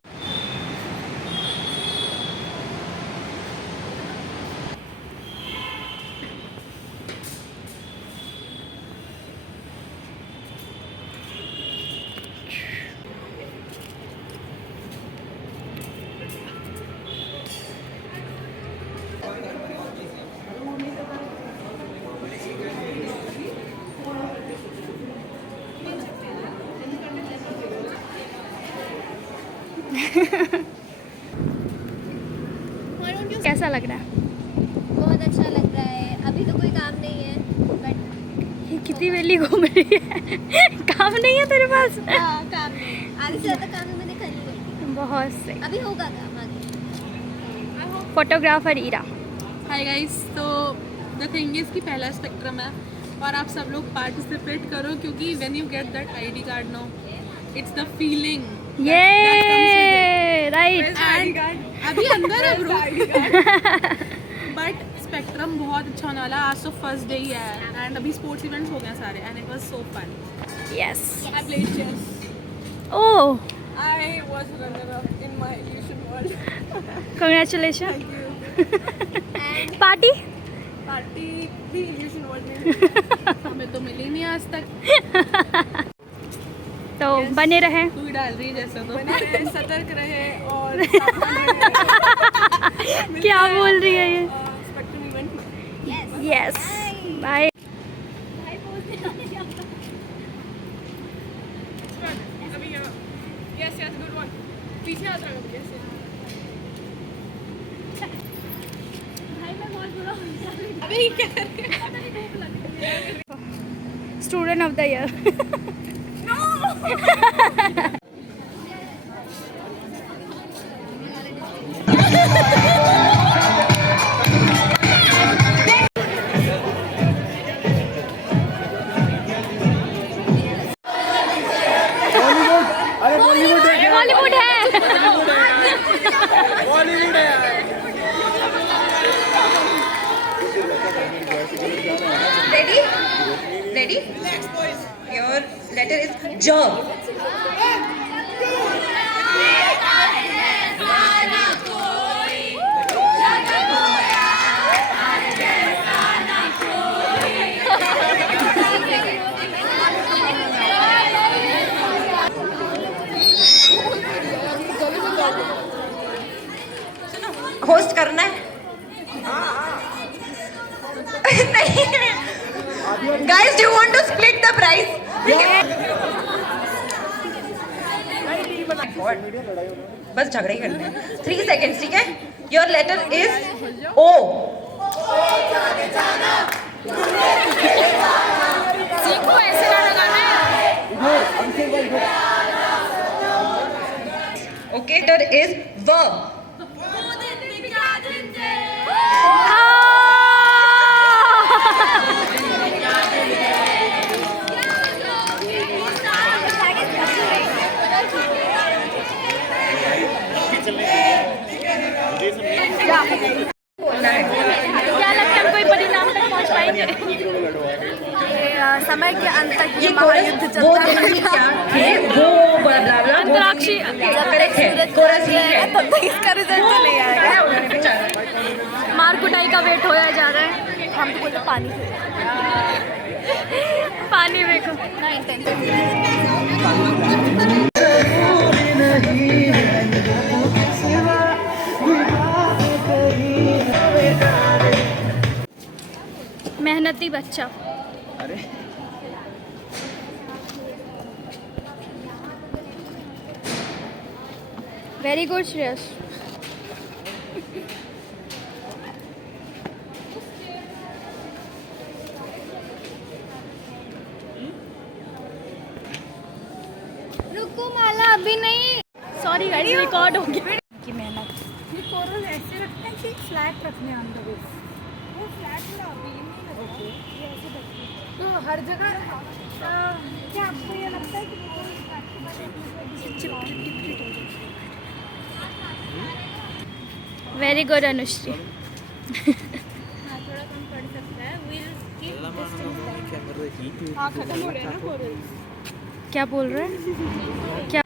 कैसा लग रहा है? बहुत अच्छा लग रहा है। अभी तो कोई काम नहीं है, बट ये कितनी वेली घूम रही है। काम नहीं है तेरे पास? हाँ, काम नहीं। आधे से ज़्यादा काम मैंने कर लिया। बहुत से। अभी होगा काम आगे। फोटोग्राफर ईरा। हाय गाइस, तो द थिंग इज़ कि पहला स्पेक्ट्रम है और आप सब लोग पार्टिसिपेट करो, क्योंकि when you get that ID card no, it's the feeling. ये राइट। एंड अभी अंदर है ब्रो, बट स्पेक्ट्रम बहुत अच्छा होने वाला है। आज तो फर्स्ट डे ही है एंड अभी स्पोर्ट्स इवेंट्स हो गए सारे and it was so fun. Yes. I played chess. Oh, I was runner up in my illusion world. Congratulation. Party भी इल्यूशन वर्ल्ड में हमें तो मिली नहीं आज तक। तो बने रहे। तू ही डाल रही है जैसा, तो बने रहे, सतर्क रहे और क्या बोल रही है ये? स्पेक्ट्रम इवेंट में। Yes, bye. Yes yes, good one. पीछे आ जाओ। यस भाई मैं बहुत बुरा हूँ। Student of the year. Bollywood है। Ready? Ready? Your letter is J. Host करना है? नहीं। Guys, do you want to split the price? बस झगड़ा ही करना है। 3 seconds, ठीक है? Your letter is O. सीखो ऐसे गाना गाना है। Okay, letter is V. क्या लगता है कोई परिणाम तक पहुंच पाएंगे? समय के अंत तक ये महायुद्ध चलता अंतराक्षी कोरस ही है। तब तक इसका रिजल्ट तो नहीं आएगा। मार कुटाई का वेट होया जा रहा है। हम तो बोलते पानी पानी देखो। मेहनती बच्चा। अरे वेरी गुड श्रेयस। रुको माला, अभी नहीं। सॉरी गाइस, रिकॉर्ड हो गया की मेहनत। ये कोरल ऐसे रखते हैं कि फ्लैट रखने ऑन द बेस। वो फ्लैट थोड़ा अभी नहीं लगता। ये ऐसे रखते हैं। तो हर जगह क्या आपको ये लगता है कि वेरी गुड अनुश्री। हाँ, थोड़ा कम पड़ सकता है। We'll keep distance. हाँ, खत्म हो रहे हैं ना कोरल। क्या बोल रहे हैं? क्या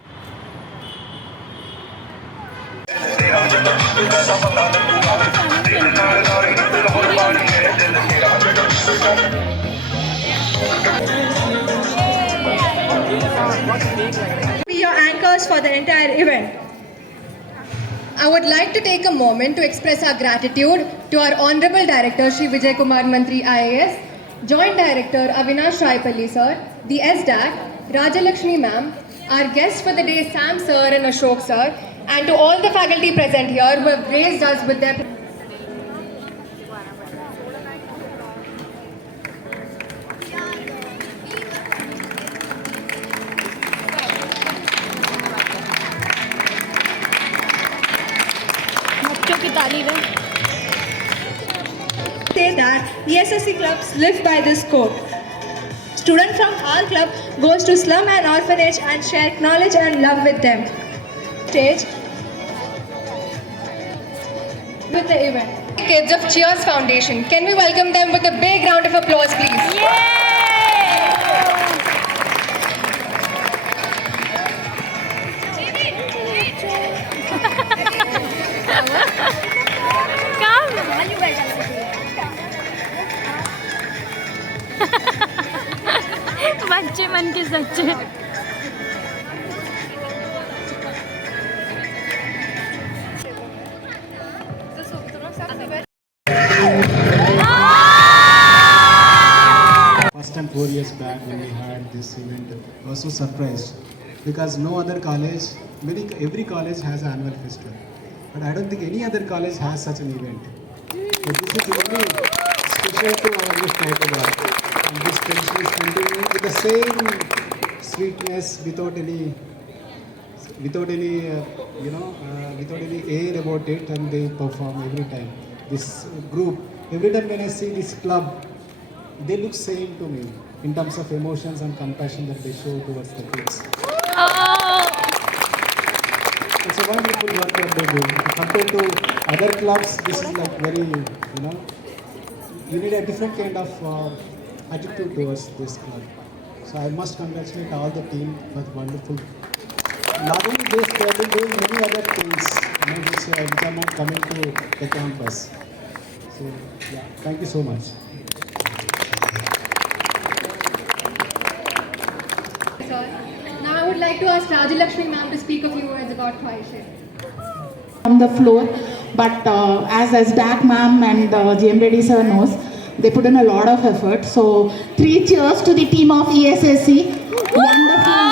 Be your anchors for the entire event. I would like to take a moment to express our gratitude to our Honorable Director Shri Vijay Kumar Mantri IAS, Joint Director Avinash Raipalli Sir, the SDAC, Rajalakshmi Ma'am, our guests for the day Sam Sir and Ashok Sir, and to all the faculty present here who have graced us with their बच्चों की तारीफ है। say that ESSC clubs live by this quote. Student from our club goes to slum and orphanage and share knowledge and love with them. Stage with the event. Kids of Cheers Foundation. Can we welcome them with a big round of applause, please? बच्चे मन के सच्चे। First time 4 years back when we had this event, I was so surprised because no other college, every college has an annual festival, but I don't think any other college has such an event. So this is only special to our youth Hyderabad. And this tradition is continuing with the same sweetness, without any without any air about it, and they perform every time. This group, every time when I see this club, they look same to me in terms of emotions and compassion that they show towards the kids. It's a wonderful work that they do. Compared to other clubs, this is like very, you need a different kind of attitude towards this club. So I must congratulate all the team for wonderful. Not only this, they have been doing many other things, which are not coming to the campus. So yeah, thank you so much. Now I would like to ask Raja Lakshmi ma'am to speak a few words about Khwaishein. On the floor, but as DAC ma'am and GM Reddy sir knows, they put in a lot of effort. So 3 cheers to the team of ESSC. Wonderful.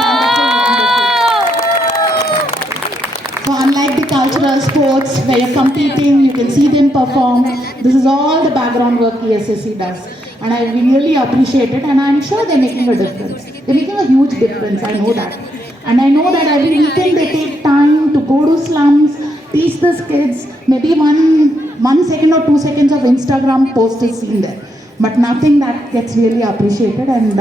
So unlike the cultural sports where you're competing, you can see them perform. This is all the background work ESSC does. And I really appreciate it, and I'm sure they're making a difference. They're making a huge difference, I know that. And I know that every weekend they take time to go to slums, teach these kids. Maybe one second or 2 seconds of Instagram post is seen there. But nothing that gets really appreciated, and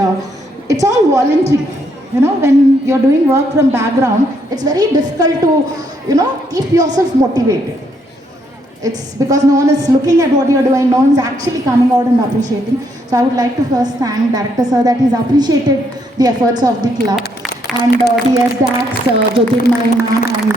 it's all voluntary. When you're doing work from background, it's very difficult to, keep yourself motivated. It's because no one is looking at what you're doing, no one's actually coming out and appreciating. So I would like to first thank Director Sir that he's appreciated the efforts of the club, and the SDACs, Jyotirmay ma'am and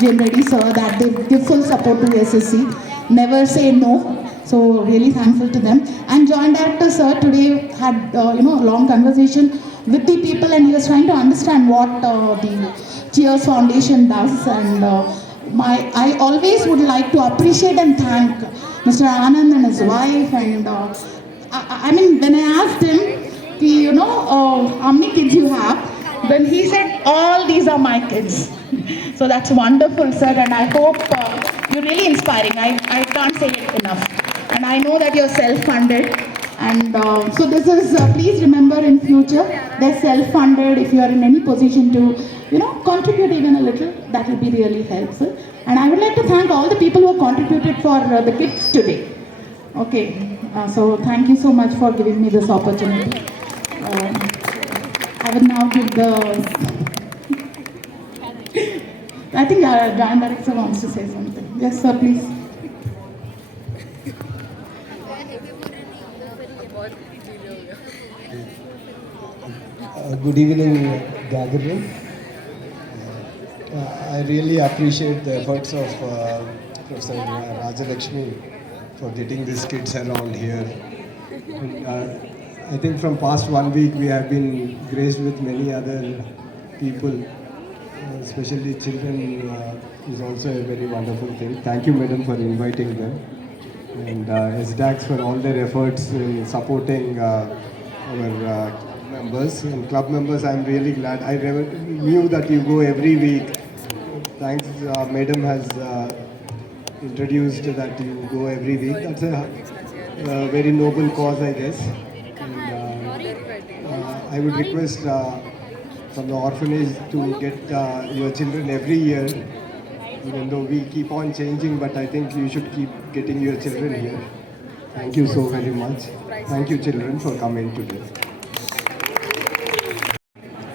GM Reddy Sir, that they give full support to SSC, never say no. So really thankful to them. And Joint Director Sir today had a long conversation with the people, and he was trying to understand what the Cheers Foundation does, and I always would like to appreciate and thank Mr. Anand and his wife, and I mean, when I asked him, how many kids you have, then he said, all these are my kids. So that's wonderful, sir, and I hope you're really inspiring. I can't say it enough. And I know that you're self-funded, and so this is, please remember in future, they're self-funded. If you are in any position to contribute even a little, that will be really helpful. And I would like to thank all the people who have contributed for the gifts today. Okay, so thank you so much for giving me this opportunity. I will now give I think our Joint Director wants to say something. Yes, sir, please. Good evening, gathering. I really appreciate the efforts of Professor Raja Lakshmi for getting these kids around here. I think from past 1 week we have been graced with many other people, especially children is also a very wonderful thing. Thank you, madam, for inviting them. And SDACs for all their efforts in supporting our members and club members. I'm really glad. I never knew that you go every week. Thanks, madam has introduced that you go every week. That's a very noble cause, I guess. And I would request from the orphanage to get your children every year, even though we keep on changing, but I think you should keep getting your children here. Thank you so very much. Thank you, children, for coming today.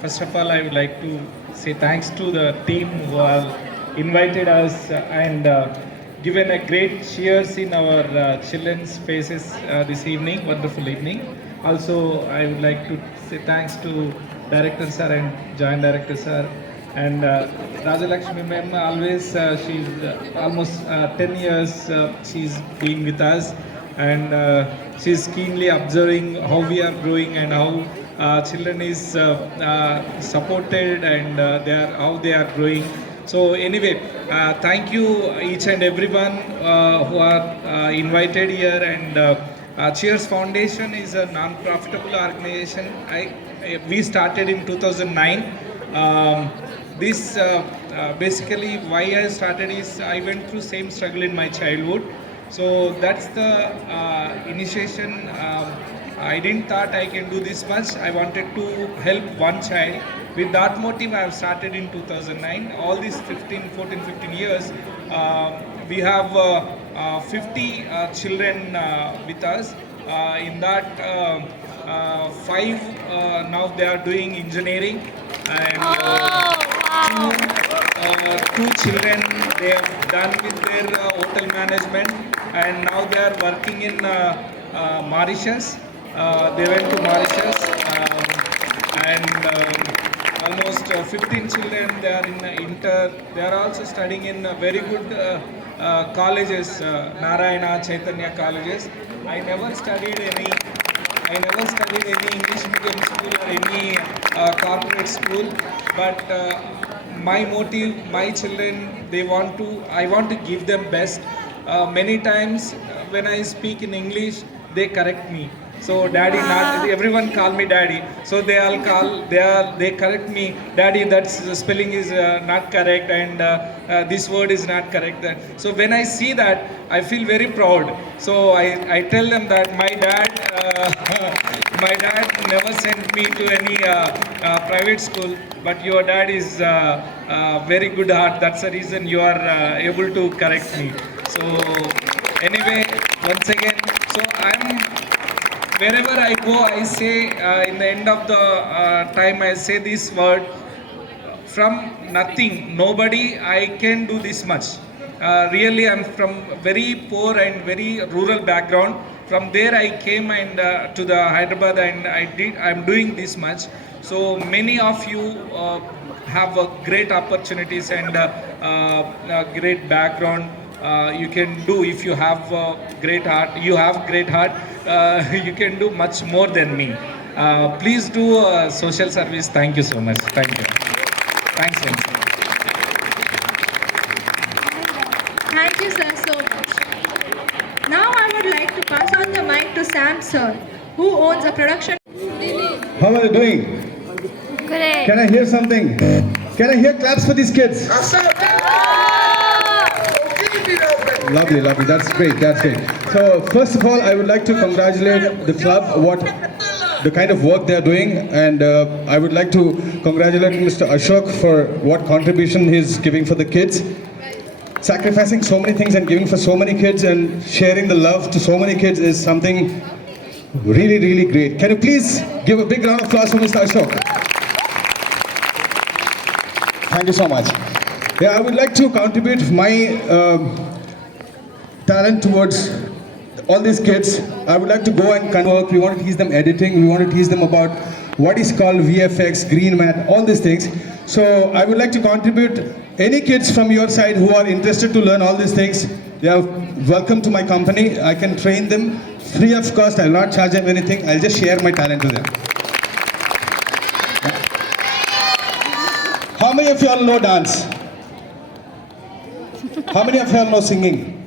First of all, I would like to say thanks to the team who have invited us and given a great cheers in our children's faces this evening, wonderful evening. Also, I would like to say thanks to Director Sir and Joint Director Sir, and Raja Lakshmi ma'am. Always, she's almost 10 years she's been with us, and she's keenly observing how we are growing and how children is supported, and how they are growing. So anyway, thank you each and everyone who are invited here. And Cheers Foundation is a non-profitable organization. We started in 2009. This basically why I started is I went through same struggle in my childhood. So that's the initiation. I didn't thought I can do this much. I wanted to help one child. With that motive, I have started in 2009. All these 14, 15 years, we have 50 children with us. In that, 5 now they are doing engineering, and two children they have done with their hotel management, and now they are working in Mauritius. They went to Mauritius, and almost 15 children they are in inter. They are also studying in very good colleges, Narayana, Chaitanya colleges. I never studied any English medium school or any corporate school, but my motive, my children, I want to give them best. Many times when I speak in English, they correct me. So daddy, not everyone call me daddy. So they correct me, daddy, that's the spelling is not correct, and this word is not correct. So when I see that, I feel very proud. So I tell them that my dad never sent me to any private school, but your dad is very good heart. That's the reason you are able to correct me. So anyway, once again, so wherever I go, I say in the end of the time, I say this word: from nothing, nobody, I can do this much. Really, I'm from very poor and very rural background. From there, I came and to the Hyderabad, and I'm doing this much. So many of you have great opportunities and great background. You can do, if you have great heart. You have great heart. You can do much more than me. Please do social service. Thank you so much. Thank you. Thanks, friends. Thank you, sir, so much. Now I would like to pass on the mic to Sam, sir, who owns a production. How are you doing? Great. Can I hear something? Can I hear claps for these kids? Lovely, lovely. That's great. That's great. So first of all, I would like to congratulate the club, the kind of work they are doing, and I would like to congratulate Mr. Ashok for what contribution he's giving for the kids. Sacrificing so many things and giving for so many kids and sharing the love to so many kids is something really, really great. Can you please give a big round of applause for Mr. Ashok? Thank you so much. Yeah, I would like to contribute my talent towards all these kids. I would like to go and work. We want to teach them editing. We want to teach them about what is called VFX, green mat, all these things. So I would like to contribute. Any kids from your side who are interested to learn all these things, they are welcome to my company. I can train them free of cost. I will not charge them anything. I'll just share my talent to them. How many of you all know dance? How many of you all know singing?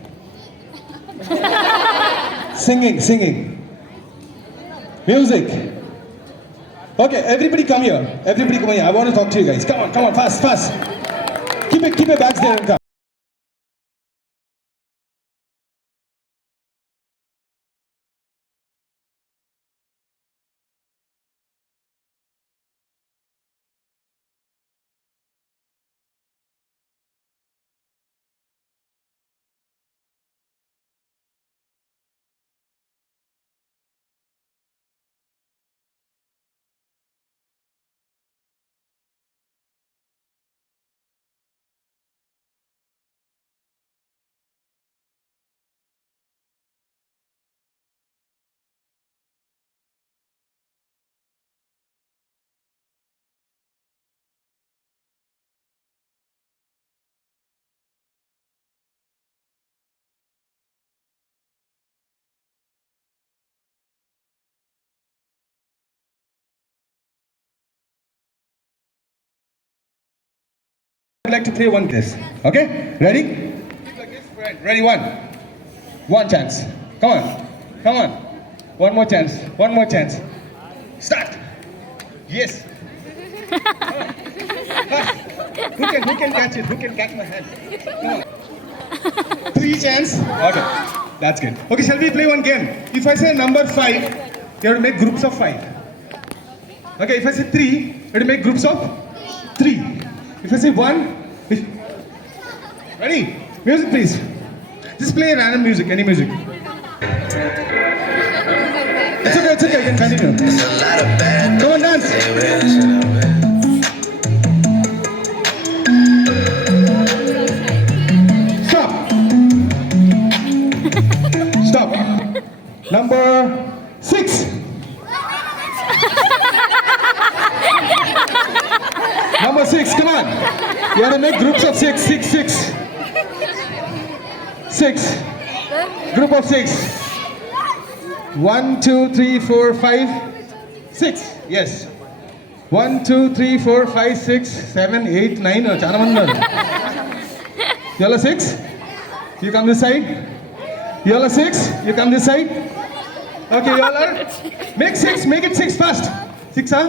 Singing. Music. Okay, everybody come here. Everybody come here. I want to talk to you guys. Come on, fast. Keep your bags there and come. I'd like to play one this. Okay? Ready? Ready, one chance. Come on. One more chance. Start. Yes. Who can catch it? Who can catch my hand? Come on. 3 chances. Okay. That's good. Okay, shall we play one game? If I say number 5, you have to make groups of 5. Okay, if I say 3, you have to make groups of 3. If I say 1, ready? Music, please. Just play random music, any music. It's okay, you can continue. Come on, dance. Stop. Number 6. Number 6, come on. You have to make groups of 6. 6. Group of 6. 1, 2, 3, 4, 5, 6. Yes. 1, 2, 3, 4, 5, 6, 7, 8, 9. Chala mandi unnaru. You all are 6? You come this side. You all are 6? You come this side. Okay, you all are. Make 6. Make it 6 fast. 6, huh?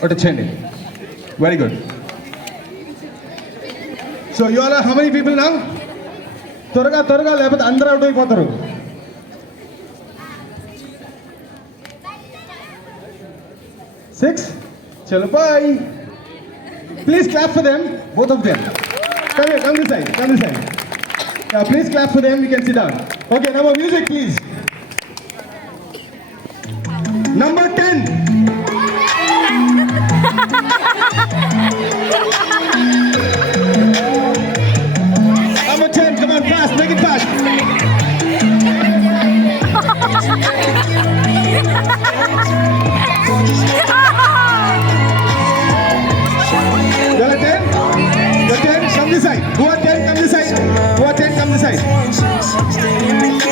What a change. Very good. So you all are how many people now? Torga lepote andaru out ayipotaru. 6. Chalo, bye. Please clap for them, both of them. Come here, come this side. Yeah, please clap for them, you can sit down. Okay, now music please. Number 10. Number 10, come on, fast, make it fast. You're a 10? You're 10, come this side. Who are 10, come this side. Who are 10, come this side.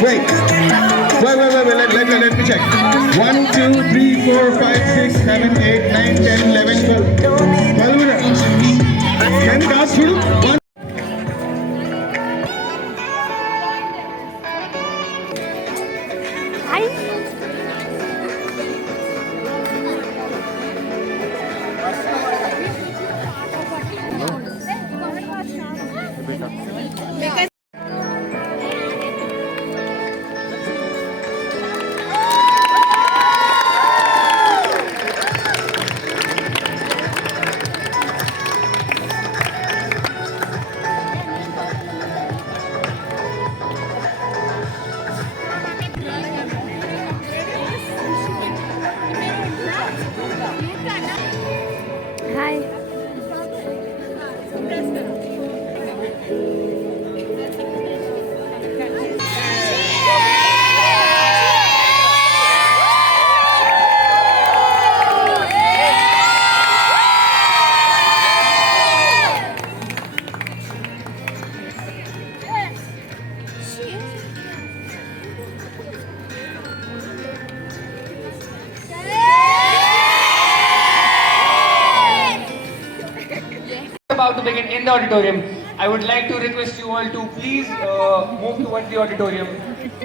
Wait, let me check. 1, 2, 3, 4, 5, 6, 7, 8, 9, 10, 11, 12. 12. Can you dance through? 1. Hi. About to begin in the auditorium. I would like to request you all to please move towards the auditorium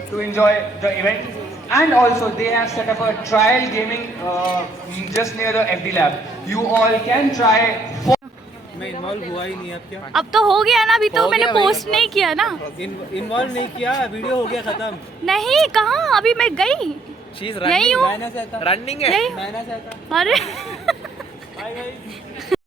to enjoy the event. And also they have set up a trial gaming just near the FD lab. You all can try. मैं involve हुआ ही नहीं अब क्या? अब तो हो गया ना, अभी तो मैंने पोस्ट नहीं किया ना। इन्वॉल्व नहीं किया, वीडियो हो गया खत्म। नहीं, कहाँ, अभी मैं गई। रनिंग, रनिंग है। अरे बाय बाय।